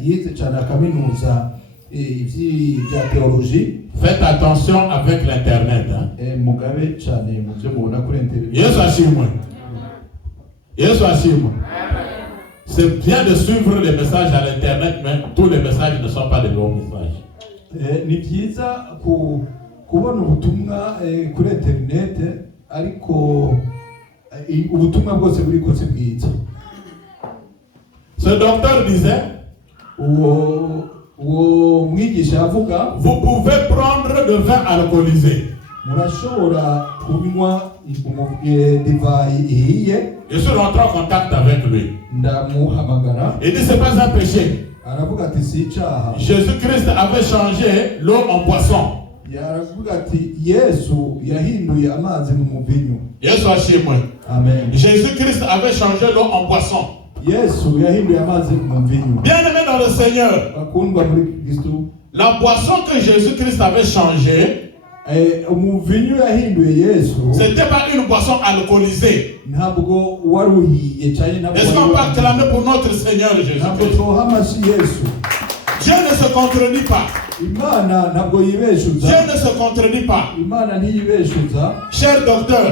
yize cyane akaminuza ibya théologie. Faites attention avec l'internet. Mugabe cyane mu byo mubona kuri internet. Yesu ashimwe. Yesu ashimwe. C'est bien de suivre les messages à l'internet, mais tous les messages ne sont pas des bons messages. Ni byiza kubona ubutumwa kuri internet, ariko ubutumwa bwose buri kose bwiza. Ce docteur disait, mwigisha avuga, vous pouvez prendre de vin alcoolisé. Murashobora kunywa divayi ihiye. Je suis rentré en contact avec lui. Ndamuhamagara. Il dit c'est pas un péché. Aravuga ati si icyaha. Jésus-Christ avait changé l'eau en boisson. Yaravuga ati Yesu yahinduye amazi mu muvinyu. Yesu ashimwe. Amen. Jésus-Christ avait changé l'eau en boisson. Yesu yahinduye amazi mu muvinyu. Bien-aimé dans le Seigneur, Bakundwa muri Kristo, la boisson que Jésus-Christ avait changée, umuvinyu yahinduye Yesu, c'était pas une boisson alcoolisée. ntabwo waruhiye cyane ntabwo. Est-ce qu'on peut clamer pour notre Seigneur Jésus-Christ? Dieu ne se contredit pas. Imana ntabwo yibeshuza. Dieu ne se contredit pas. Imana ntiyibeshuza. Cher docteur,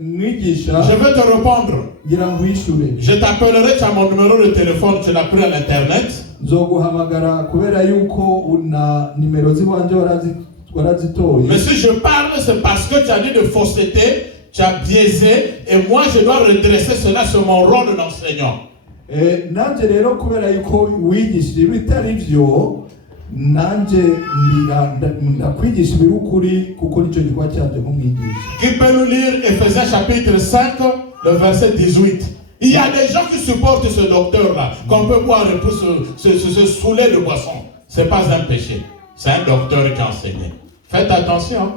mwigisha, je vais te répondre. ngira ngwishure. Je t'appellerai, tu as mon numéro de téléphone, tu l'as pris à l'internet. Nzoguhamagara kubera yuko una nimero ziwanje warazitoye. Mais si je parle, c'est parce que tu as dit de fausseté, tu as biaisé, et moi je dois redresser cela sur mon rôle d'enseignant. Nanje rero kubera yuko wigishije bitari byo, nanje ndakwigisha ibirukuri kuko nicyo gikorwa cyanje nk'umwigisha. Qui peut nous lire Ephésiens chapitre 5, le verset 18? Il y a des gens qui supportent ce docteur-là, qu'on peut boire et pour se saouler de boisson. Ce n'est pas un péché. C'est un docteur qui a enseigné. Faites attention.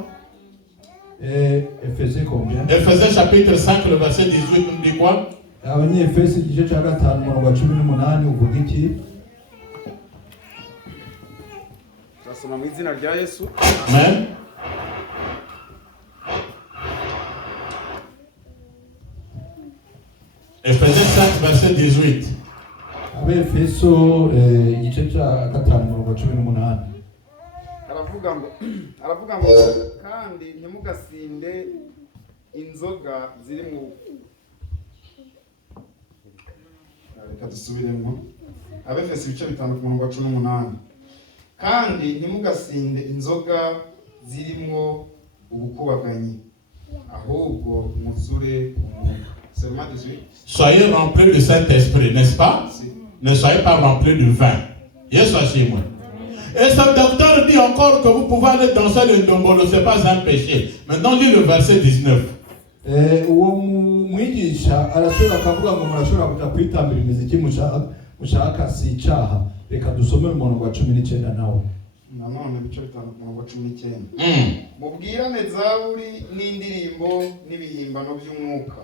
Ephésiens combien? Ephésiens chapitre 5, le verset 18, nous dit quoi? Abanyefesi igice cya 5:18 uvuga iki? Turasoma mu izina rya Yesu. Amen. Ephésiens 5, verset 18. Abefeso igice cya 5:18. Aravuga ngo kandi ntimugasinde inzoga ziri mu reka dusubiremo. Abefeso ibice 5:18. Kandi ntimugasinde inzoga zirimo ubukubaganyi, ahubwo muzure umwuka. Soyez remplis du Saint-Esprit, n'est-ce pas? Ne soyez pas remplis du vin. Yes, moi. Et ce docteur dit encore que vous pouvez aller danser le ndombolo, ce n'est pas un péché. Maintenant, lis le verset 19. Uwo mwigisha arashobora akavuga ngo murashobora kuja kwitambira imiziki mushaka si icyaha. Reka dusome mu murongo wa 19 nawe. Nanone ibice 5:19. Mubwirane zaburi n'indirimbo n'ibihimbano by'umwuka.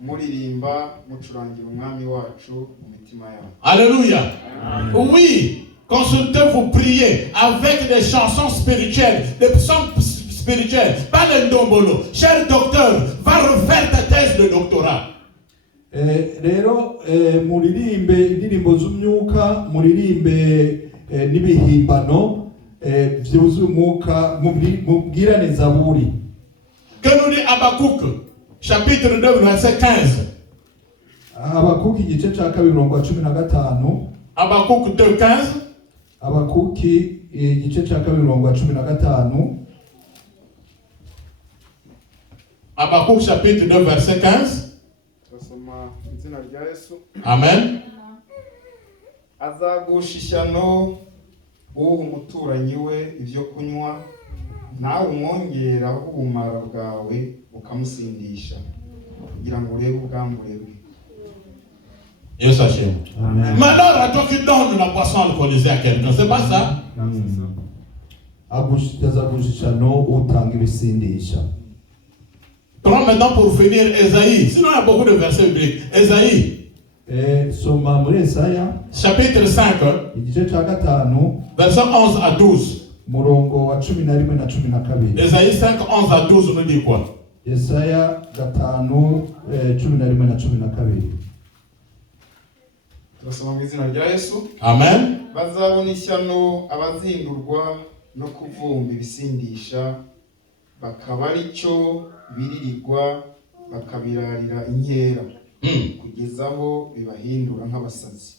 Muririmba mucurangira umwami wacu mu mitima yabo. Alléluia. Oui, consultez-vous, priez avec des chansons spirituelles, des psaumes spirituels, pas le ndombolo. Cher docteur, va refaire ta thèse de doctorat. Rero muririmbe indirimbo z'umwuka, muririmbe n'ibihimbano byuzuye umwuka, mubwirane zaburi. Que nous dit Habakkuk, chapitre 2, verset 15. Habakkuk igice cya 2:15. Habakkuk 2:15. Habakkuk igice cya 2:15. Habakkuk chapitre 2, verset 15. Amen. Azagusha ishyano umuturanyi we ibyo kunywa, nawe umwongeraho ubumara bwawe ukamusindisha kugira ngo urebe ubwambure bwe. Yesu ashimwe. Malheur à toi qui donne la boisson alcoolisée à quelqu'un, c'est pas ça? Azagusha ishyano utanga ibisindisha. Prends maintenant pour finir Esaïe. Sinon il y a beaucoup de versets bibliques. Esaïe. Soma muri Yesaya chapitre 5, igice cya gatanu verset 11 à 12. murongo wa 11 na 12. Ésaïe 5, 11 à 12 nous dit quoi? Yesaya gatanu 11 na 12. turasoma mu izina rya Yesu. Amen. Bazabona ishyano abazindurwa no kuvumba ibisindisha, bakaba ari cyo biririrwa bakabirarira inkera, kugeza aho bibahindura nk'abasazi.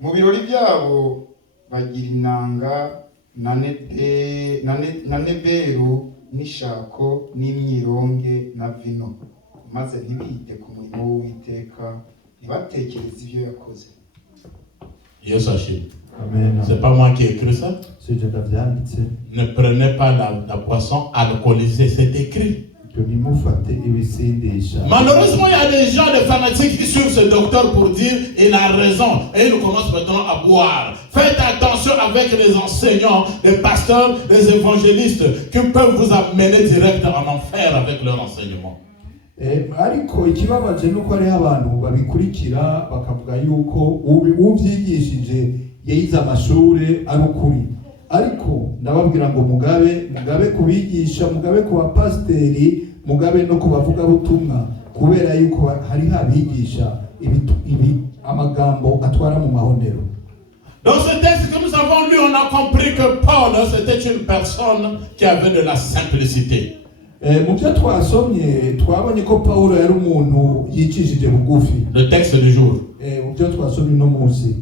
Mu birori byabo bagira inanga na neberu n'ishako n'imyironge na vino, maze ntibite ku murimo w'Uwiteka, ntibatekereze ibyo yakoze. Yes, Achille. Amen. C'est pas moi qui ai écrit ça. Si je ndavyanditse Ne prenez pas la boisson alcoolisée, c'est écrit. ntibimufate ibisindisha. Malheureusement, il y a des gens, des fanatiques qui suivent ce docteur pour dire il a raison et ils commencent maintenant à boire. Faites attention avec les enseignants, les pasteurs, les évangélistes qui peuvent vous amener direct en enfer avec leur enseignement. Ariko ikibabaje nuko ari abantu babikurikira bakavuga yuko ubyigishije yize amashure ari ukuri. Ariko ndababwira ngo mugabe kubigisha, mugabe ku bapasteri, mugabe no kubavuga butumwa, kubera yuko hari habigisha ibi amagambo atwara mu mahonero. Dans ce texte que nous avons lu, on a compris que Paul, c'était une personne qui avait de la simplicité. Mu byo twasomye twabonye ko Paulo yari umuntu yicishije bugufi. Le texte du jour. Mu byo twasomye no munsi.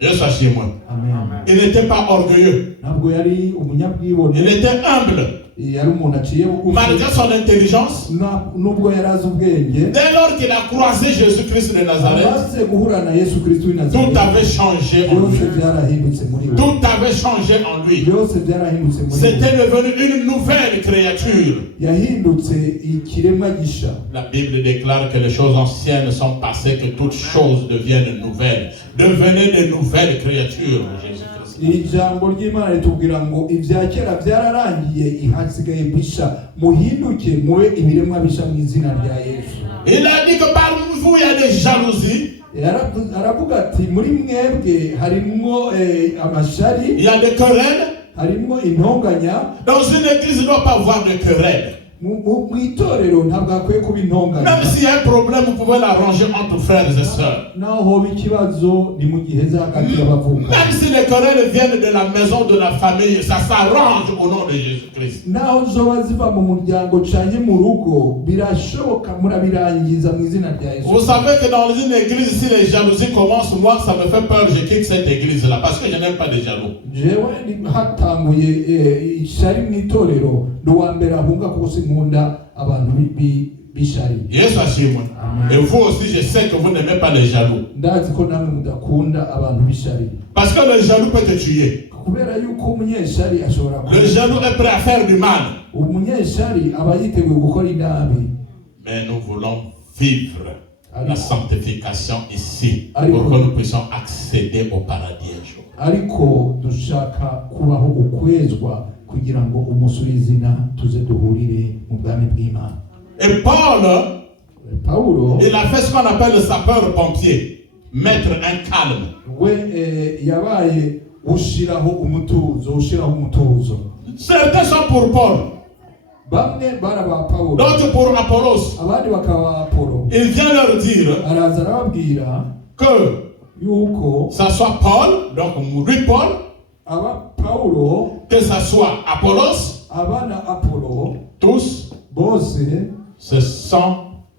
Je sachez moi. Amen. Il n'était pas orgueilleux. Ntabwo yari umunyabwibone. Il était humble. Yari umuntu aciye bugufi. Malgré son intelligence. Nubwo yari azi ubwenge. Dès lors qu'il a croisé Jésus-Christ de Nazareth, amaze guhura na Yesu Kristo w'i Nazareth, tout avait changé en lui. byose byarahindutse muri we. Tout avait changé en lui. Byose byarahindutse muri we. C'était devenu une nouvelle créature. Yahindutse ikiremwa gisha. La Bible déclare que les choses anciennes sont passées, que toutes choses deviennent nouvelles. Devenez de nouvelles créatures, Jésus-Christ. Ijambo ry'Imana ritubwira ngo ibya kera byararangiye, ihasigaye bisha, muhinduke mube ibiremwa bisha mu izina rya Yesu. Il a dit que parmi vous il y a des jalousies. Aravuga ati muri mwebwe harimwo amashari, Il y a des querelles. harimwo intonganya. Dans une église, il ne doit pas avoir de querelles. Mu itorero ntabwo akwiye kuba intonganya. Même s'il y a un problème, vous pouvez l'arranger entre frères et sœurs. Naho hoba ikibazo ni mu gihe hagati y'abavuka. Même si les querelles viennent de la maison de la famille, ça s'arrange au nom de Jésus-Christ. Naho zoba ziva mu muryango canke mu rugo, birashoboka murabirangiza mu izina rya Yesu. Vous savez que dans une église, si les jalousies commencent, moi ça me fait peur, je quitte cette église-là parce que je n'aime pas les jaloux. Jewe hatanguye ishari mu itorero, nuwa mbere ahunga kuko sinkunda abantu bishari. Yesu ashimwe. Et vous aussi, je sais que vous n'aimez pas les jaloux. Ndazi ko namwe mudakunda abantu bishari. Parce que le jaloux peut te tuer. Kubera yuko umunyeshari ashobora Le jaloux est prêt à faire du mal. Umunyeshari aba yiteguye gukora inabi. Mais nous voulons vivre la sanctification ici pour que nous puissions accéder au paradis un jour. Ariko dushaka kubaho ukwezwa kugira ngo umusurizina tuze duhurire mu bwami bw'Imana. Et Paulo, il a fait ce qu'on appelle le sapeur-pompier, mettre un calme. Yabaye ushiraho umutuzo. Certains sont pour Paul, bamwe baraba Paulo, d'autres pour Apollos. abandi bakaba Apollo. Il vient leur dire Araza arababwira que yuko ça soit Paul, donc lui Paul, aba Paulo, que ça soit Apollos, abana Apollo, tous, bose ce sont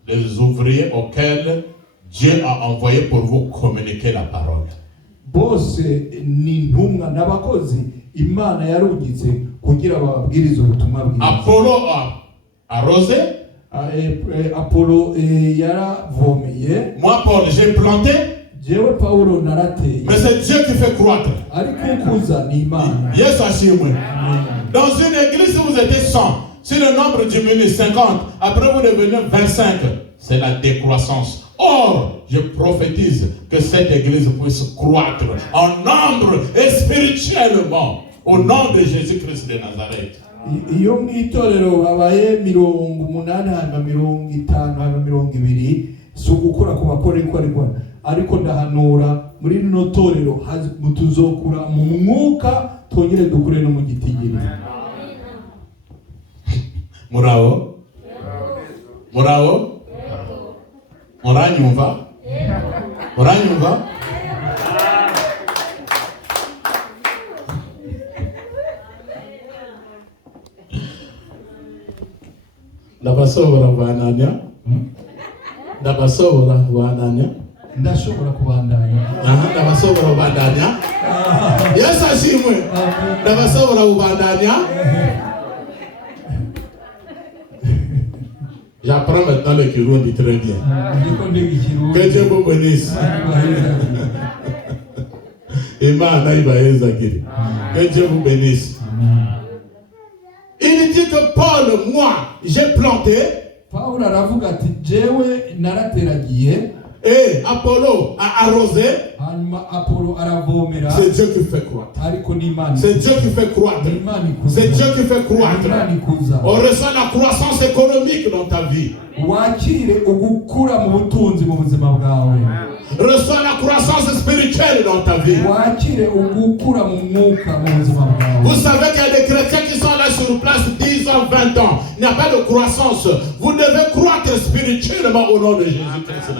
les ouvriers auxquels Dieu a envoyé pour vous communiquer la parole. Bose ni ntumwa n'abakozi Imana yarungitse kugira bababwirize ubutumwa bwiza. Apollo a arrosé, Apollo yaravomeye. moi Paul j'ai planté, Jewe Paulo narateye. mais c'est Dieu qui fait croître. Ariko kuza ni Imana. Yes, assure-moi. Dans une église, vous êtes 100. Si le nombre diminue 50, après vous devenez 25, c'est la décroissance. Or, je prophétise que cette église puisse croître en nombre et spirituellement au nom de Jésus-Christ de Nazareth. Iyo mu itorero babaye 80 hanyuma 50 hanyuma 20 si ugukora ku bakora ariko ariko ndahanura muri rino torero tuzokura mu mwuka twongere dukure no mu gitigiri. Murao? Murao? Muranyumva? Muranyumva? Ndabasobora kubananya? Ndabasobora kubananya? Ndashobora kubandanya. Aha, ndabasobora kubandanya? Yes, ashimwe. Ndabasobora kubandanya? J'apprends maintenant le Kirundi très bien. Que Dieu vous bénisse. Imana ibaeza kiri. Que Dieu vous bénisse. Il dit que Paul, moi, j'ai planté. Paul aravuga ati jewe narateragiye. Et Apollo a arrosé. Apollo aravomera. C'est Dieu qui fait croître. C'est Dieu qui fait croître. C'est Dieu qui fait croître. On reçoit la croissance économique dans ta vie. Reçois la croissance spirituelle dans ta vie. Vous savez qu'il y a des chrétiens qui sont là sur place 10 ans, 20 ans. Il n'y a pas de croissance. Vous devez croître spirituellement au nom de Jésus-Christ.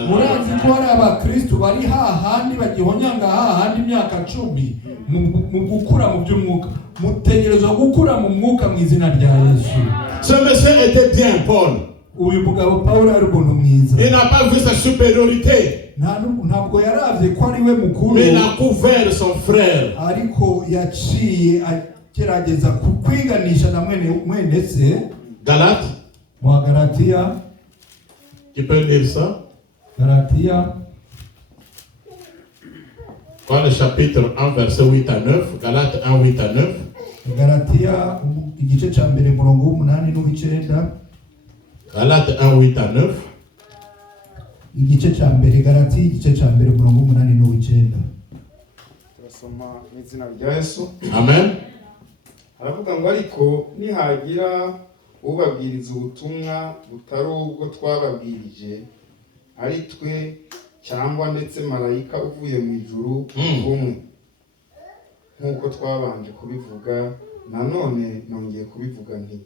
Ce monsieur était bien, Paul. Il n'a pas vu sa supériorité, mais il a couvert son frère. Galates. Tu peux lire ça? Dans le chapitre 1, verset 8 à 9. Galates 1, 8 à 9. Galatia igice ca mbere murongo w'umunani n'uw'icenda. Galates 1, 8 à 9. Igice ca mbere Galatia igice ca mbere murongo w'umunani n'uw'icenda. Turasoma mu izina rya Yesu. Amen. Aravuga ngo ariko nihagira ubabwiriza ubutumwa butari ubwo twababwirije ari twe cyangwa ndetse marayika uvuye mu ijuru umwe nk'uko twabanje kubivuga, nanone nongeye kubivuga nti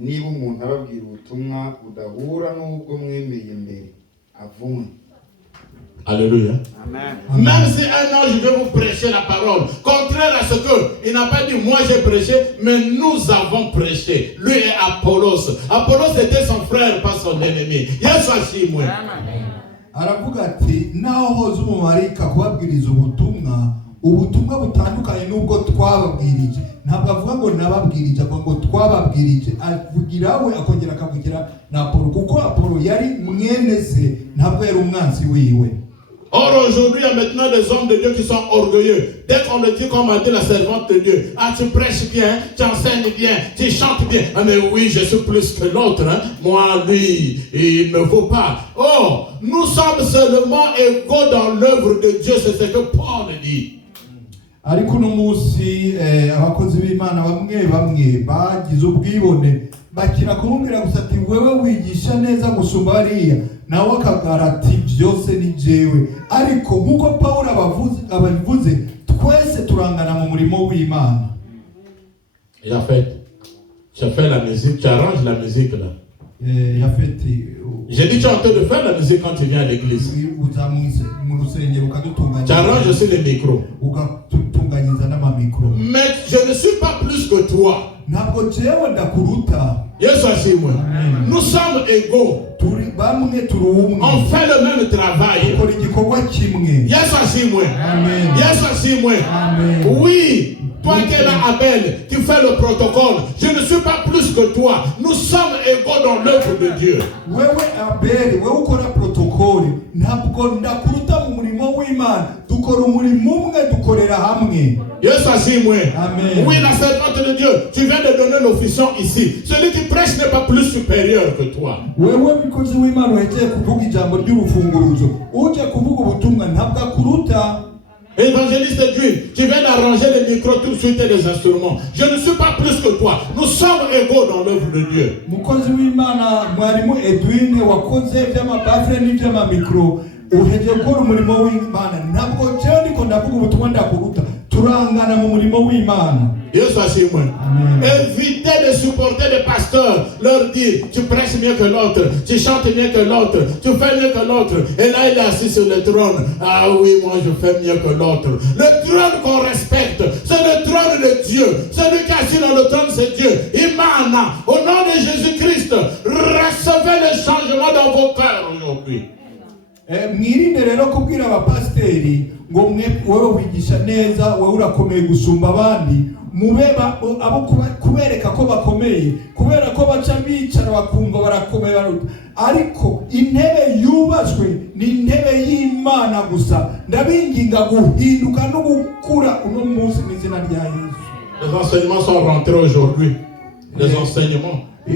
niba umuntu ababwira ubutumwa budahura n'ubwo mwemeye mbere avumwe. Alléluia. Amen. Même si un ange veut vous prêcher la parole, contraire à ce que il n'a pas dit moi j'ai prêché, mais nous avons prêché. Lui est Apollos. Apollos était son frère, pas son ennemi. Yesu ashimwe. Aravuga ati naho hoza umumarayika kubabwiriza ubutumwa butandukanye n'ubwo twababwirije. Ntabwo avuga ngo nababwirije, ngo twababwirije. Avugira we akongera akavugira na Apollo, kuko Apollo yari mwene se, ntabwo yari umwanzi wiwe. Or aujourd'hui, il y a maintenant des hommes de Dieu qui sont orgueilleux. Dès qu'on le dit, comme a dit la servante de Dieu, ah tu prêches bien, tu enseignes bien, tu chantes bien. Ah mais oui, je suis plus que l'autre. Hein. Moi, lui, il ne vaut pas. Oh, nous sommes seulement égaux dans l'œuvre de Dieu. C'est ce que Paul dit. Ariko uno munsi abakozi b'Imana bamwe bagize ubwibone bakira kumubwira gusa ati wewe wigisha neza gusumba bariya, nawe akagara ati byose ni jewe. Ariko nkuko Paulo abavuze twese turangana mu murimo w'Imana. Tu fait la musique, tu arranges la musique là. J'ai dit tu es en train de faire la musique quand tu viens à l'église. Tu arranges aussi les micros. Mais je ne suis pas plus que toi. Nous sommes égaux. On fait le même travail. Oui. Toi qui es là, Abel, qui fait le protocole, je ne suis pas plus que toi. Nous sommes égaux dans l'œuvre de Dieu. Oui, la servante de Dieu, tu viens de donner l'officiant ici. Celui qui prêche n'est pas plus supérieur que toi. Évangéliste d'huile, tu viens d'arranger les micros tout de suite et les instruments. Je ne suis pas plus que toi. Nous sommes égaux dans l'œuvre de Dieu. uheje gukora umurimo w'Imana ntabwo jewe ndiko ndavuga ubutumwa ndakuruta turangana mu murimo w'Imana. Dieu soit sur moi. Évitez de supporter les pasteurs, leur dire tu prêches mieux que l'autre, tu chantes mieux que l'autre, tu fais mieux que l'autre. Et là il est assis sur le trône. Ah oui, moi je fais mieux que l'autre. Le trône qu'on respecte, c'est le trône de Dieu. Celui qui est assis dans le trône, c'est Dieu. Imana, au nom de Jésus-Christ, recevez le changement dans vos cœurs aujourd'hui. Mwirinde rero kubwira abapasiteri ngo wewe wigisha neza, wewe urakomeye gusumba abandi, mubeba abo kubereka ko bakomeye, kubera ko baca bicara bakumva barakomeye baruta. Ariko intebe yubashwe ni intebe y'Imana gusa. Ndabinginga guhinduka no gukura uno munsi mu izina rya Yesu. Les enseignements sont rentrés aujourd'hui. Les enseignements. Où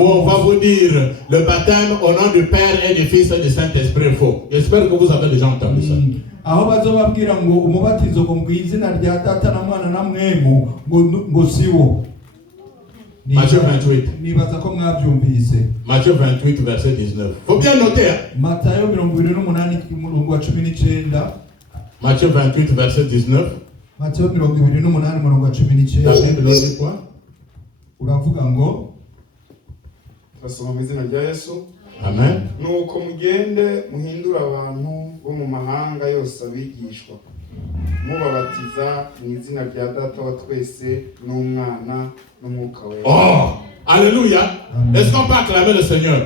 on va vous dire le baptême au nom du Père et du Fils et du Saint-Esprit faux. J'espère que vous avez déjà entendu ça. Aho bazobabwira ngo umubatizo ngo mu izina rya Data na Mwana na Mwemu ngo siwo. Matthieu 28. Nibaza ko mwabyumvise. Matthieu 28 verset 19. Faut bien noter. Matayo 28 umurongo wa 19. Matthieu 28 verset 19. Matayo 28 umurongo wa 19. La Bible dit quoi? Uravuga ngo turasoma mu izina rya Yesu. Amen. Nuko mugende muhindura abantu bo mu mahanga yose abigishwa, mubabatiza mu izina rya Data wa twese n'Umwana n'Umwuka wera. Oh, alléluia. Est-ce qu'on peut acclamer le Seigneur?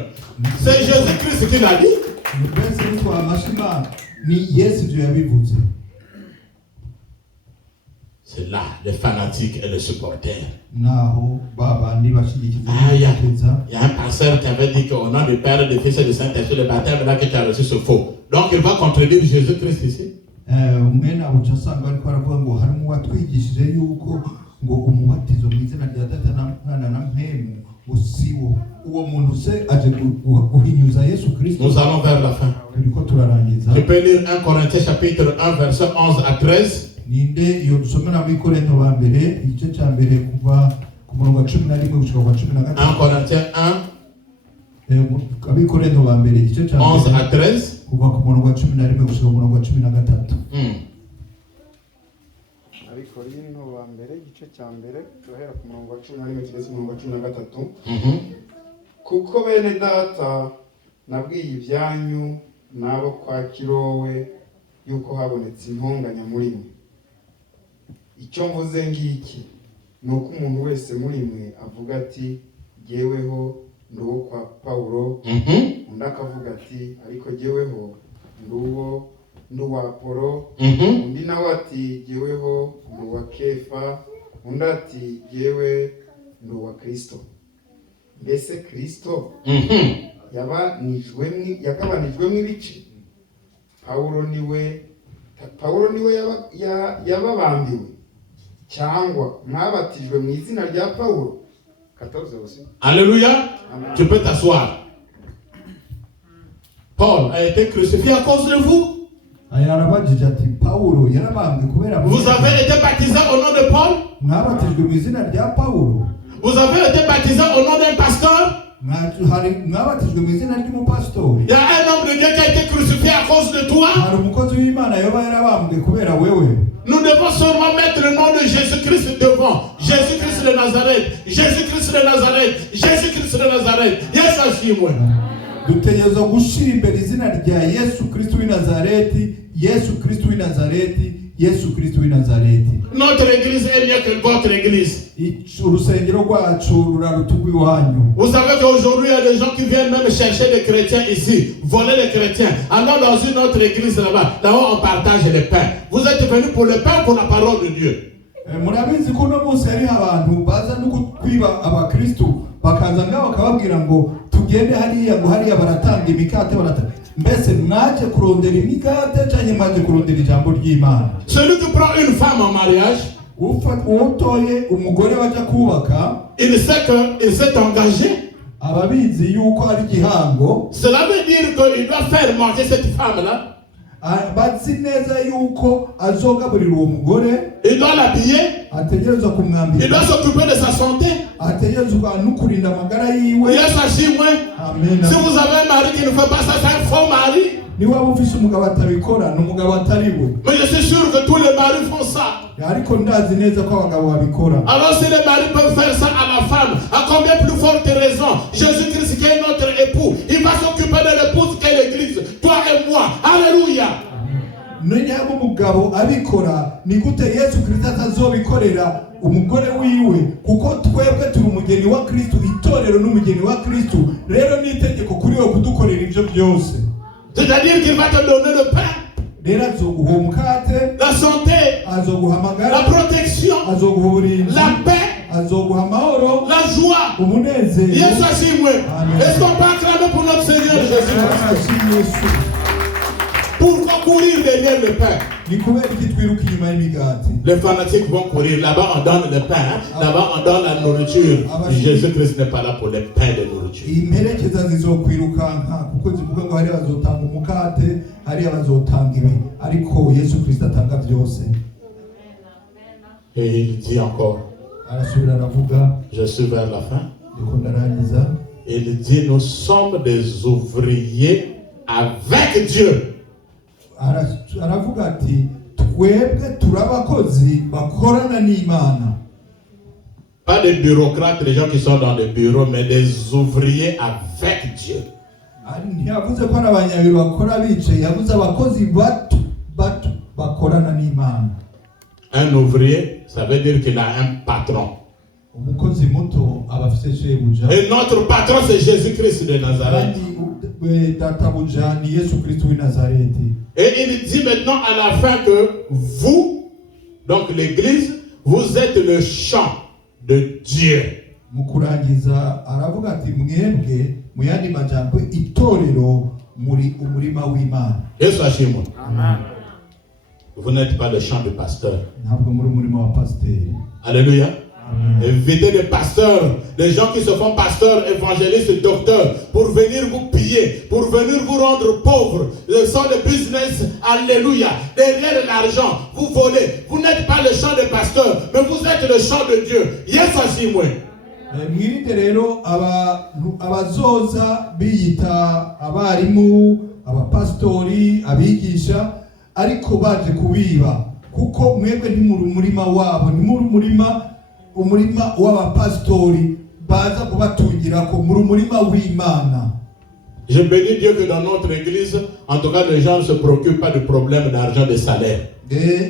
C'est Jésus-Christ qui l'a dit. C'est là les fanatiques et les supporters. Il y a un pasteur qui avait dit qu'au nom du Père, du Fils et du Saint-Esprit, le baptême là que tu as reçu, c'est faux. Donc il va contredire Jésus-Christ ici. Nous allons vers la fin. Tu peux lire 1 Corinthiens chapitre 1 verset 11 à 13. Ninde iyo dusomera muri Korinto wa mbere igice cya mbere kuva ku murongo wa 11 gushika ku 13. 1 Corinthiens 1 abi Korinto wa mbere igice cya 11 à 13 kuva ku murongo wa 11 gushika ku murongo wa 13. Abi Korinto wa mbere igice cya mbere turahera ku murongo wa 11 kugeza ku murongo wa 13. Kuko bene data nabwiye ibyanyu nabo kwa Kirowe yuko habonetse intonganya muri mwe. Icyo mvuze ngiki nuko umuntu wese muri mwe avuga ati jyeweho nduwo kwa Paulo, undi akavuga ati ariko jyeweho nduwa Apolo, undi nawe ati jyeweho nduwa Kefa, undi ati jyewe nduwa Kristo. Mbese Kristo yagabanijwemo ibice? Paulo niwe yababambiwe, cyangwa mwabatijwe mu izina rya Paulo? 14 aussi. Alléluia. Amen. Tu peux t'asseoir. Paul a été crucifié à cause de vous. Vous avez été baptisé au nom de Paul. Vous avez été baptisé au nom d'un pasteur. Il y a un homme de Dieu qui a été crucifié à cause de toi. Nous devons seulement mettre le nom de Jésus-Christ devant. Jésus-Christ de Nazareth. Jésus-Christ de Nazareth. Jésus-Christ de Nazareth. Yes, Ashimwe. Dutegereza gushira imbere izina rya Yesu Kristo w'i Nazareti, Yesu Kristo w'i Nazareti, Yesu Kristo w'i Nazareti. Notre église est mieux que votre église. Urusengero rwacu rurarutugu iwanyu. Vous savez qu'aujourd'hui il y a des gens qui viennent même chercher des chrétiens ici, voler les chrétiens. Alors dans une autre église là-bas, on partage les pains. Vous êtes venus pour le pain, pour la parole de Dieu. Murabizi ko no munsi hari abantu baza no kwiba abakristo bakaza ngaho bakababwira ngo tugende hariya ngo hariya baratanga imikate baratanga. Mbese mwaje kurondera imikate cyane mwaje kurondera ijambo ry'Imana? Celui qui prend une femme en mariage, utoye umugore baje kubaka, il sait qu'il s'est engagé. Ababizi yuko ari gihango. Cela veut dire qu'il doit faire manger cette femme là. Bazi neza yuko azogaburira uwo mugore, il doit l'habiller, ategereza kumwambika, il doit s'occuper de sa santé. ategerezwa no kurinda amagara yiwe. Yes, Amen. si vous avez un mari qui ne fait pas ça, c'est un faux mari. Ni waba ufise umugabo atabikora n'umugabo atari we. Mais je suis sûr que tous les maris font ça. Ariko ndazi neza ko abagabo babikora. Alors si les maris peuvent faire ça à la femme, à combien plus forte raison Jésus-Christ qui est notre époux, il va s'occuper de l'épouse qui est l'église, toi et moi. Alléluia. Niba umugabo abikora ni gute Yesu Kristo atazobikorera umugore wiwe, kuko twebwe turi umugeni wa Kristo, itorero n'umugeni wa Kristo. Rero ni itegeko kuri we kudukorera ibyo byose. C'est-à-dire qu'il va te donner le pain, Rero azoguha umukate, la santé, azoguha amagara, la protection, azoguha uburinzi, la paix, azoguha amahoro, la joie. umunezero. Yes, Amen. Amen. Est-ce qu'on peut acclamer pour notre Seigneur Jésus-Christ? Pourquoi courir derrière le pain? Ni kubera iki twiruka inyuma y'imigati? Les fanatiques vont courir. Là-bas, on donne le pain. Hein? Là-bas, on donne la nourriture. Jésus-Christ n'est pas là pour les pains de nourriture. Imperekeza zizokwirukanka kuko zivuga ngo hari abazotanga umukate, hari abazotanga ibi, ariko Yesu Kristo atanga byose. Et il dit encore, Arasubira aravuga, je suis vers la fin. ndiko ndarangiza. Il dit, nous sommes des ouvriers avec Dieu. Aravuga ati twebwe turabakozi bakorana n'Imana. Pas des bureaucrates, les gens qui sont dans des bureaux, mais des ouvriers avec Dieu. Ntiyavuze ko ari abanyabiro bakora bicaye, yavuze abakozi bato bakorana n'Imana. Un ouvrier, ça veut dire qu'il a un patron. Umukozi muto aba afite shebuja. Et notre patron, c'est Jésus-Christ de Nazareth. Databuja ni Yesu Kristo w'i Nazareti. Et il dit maintenant à la fin que vous, donc l'église, vous êtes le champ de Dieu. Mukurangiza aravuga ati mwebwe mu yandi majambo itorero muri umurima w'Imana. Yesu ashimwe. Amen. Vous n'êtes pas le champ de pasteur. Ntabwo muri umurima wa pasiteri. Alléluia. Évitez les pasteurs, les gens qui se font pasteurs, évangélistes, docteurs, pour venir vous piller, pour venir vous rendre pauvres. Ce sont des business, alléluia. Derrière l'argent, vous volez. Vous n'êtes pas le champ des pasteurs, mais vous êtes le champ de Dieu. Yes, asimwe. Mwirinde rero abazoza biyita abarimu, abapastori, abigisha, ariko baje kubiba, kuko mwebwe ntimuri umurima wabo, ntimuri umurima w'abapastori baza kubatungirako, muri umurima w'Imana. Je bénis Dieu que dans notre église, en tout cas, les gens ne se préoccupent pas du problème d'argent, de salaire.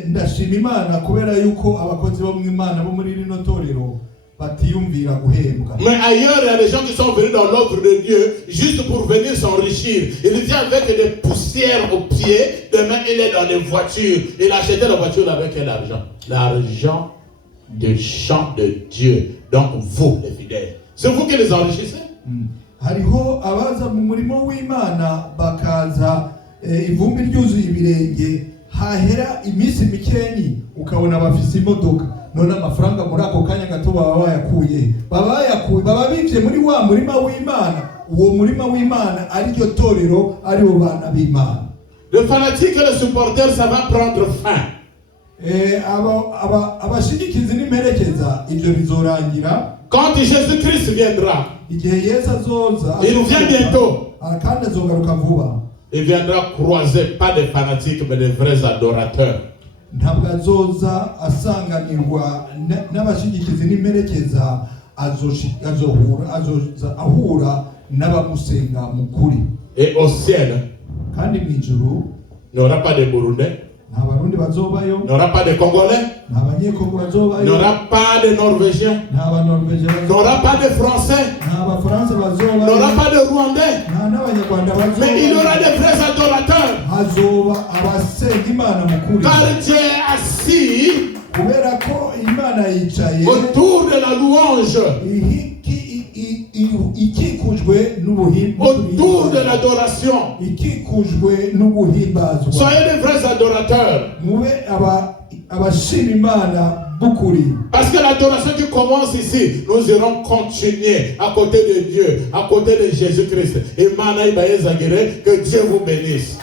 Ndashima Imana kubera yuko abakozi bo mu Imana bo muri rino torero batiyumvira guhembwa. Mais ailleurs, il y a des gens qui sont venus dans l'œuvre de Dieu juste pour venir s'enrichir. Il vient avec des poussières aux pieds. Demain, il est dans des voitures. Il a acheté la voiture avec quel argent? L'argent du champ de Dieu. Donc vous, les fidèles, c'est vous qui les enrichissez. Hariho abaza mu murimo w'Imana bakaza ivumbi ryuzuye ibirenge, hahera iminsi mikenyi ukabona bafise imodoka, none amafaranga muri ako kanya gato baba bivye muri wa murima w'Imana. Uwo murima w'Imana ari ryo torero, ari bo bana b'Imana. Le fanatique et le supporter, ça va prendre fin. Abashigikizi n'imperekeza ibyo bizorangira quand Jésus-Christ viendra. Igihe Yesu azoza, il vient bientôt. Kandi azogaruka vuba. Il viendra croiser pas des fanatiques mais des vrais adorateurs. Ntabwo azoza asanganirwa n'abashigikizi n'imperekeza, azoza ahura n'abamusenga mukuri. Et au ciel, kandi mu ijuru, il n'y aura pas de Burundais, il n'y aura pas de Congolais, il n'y aura pas de Norvégiens, il n'y aura pas de Français, il n'y aura pas de Rwandais, mais il y aura des vrais adorateurs. Car Dieu est assis autour de la louange, autour de l'adoration. Soyez des vrais adorateurs. Parce que l'adoration qui commence ici, nous irons continuer à côté de Dieu, à côté de Jésus-Christ. Et que Dieu vous bénisse.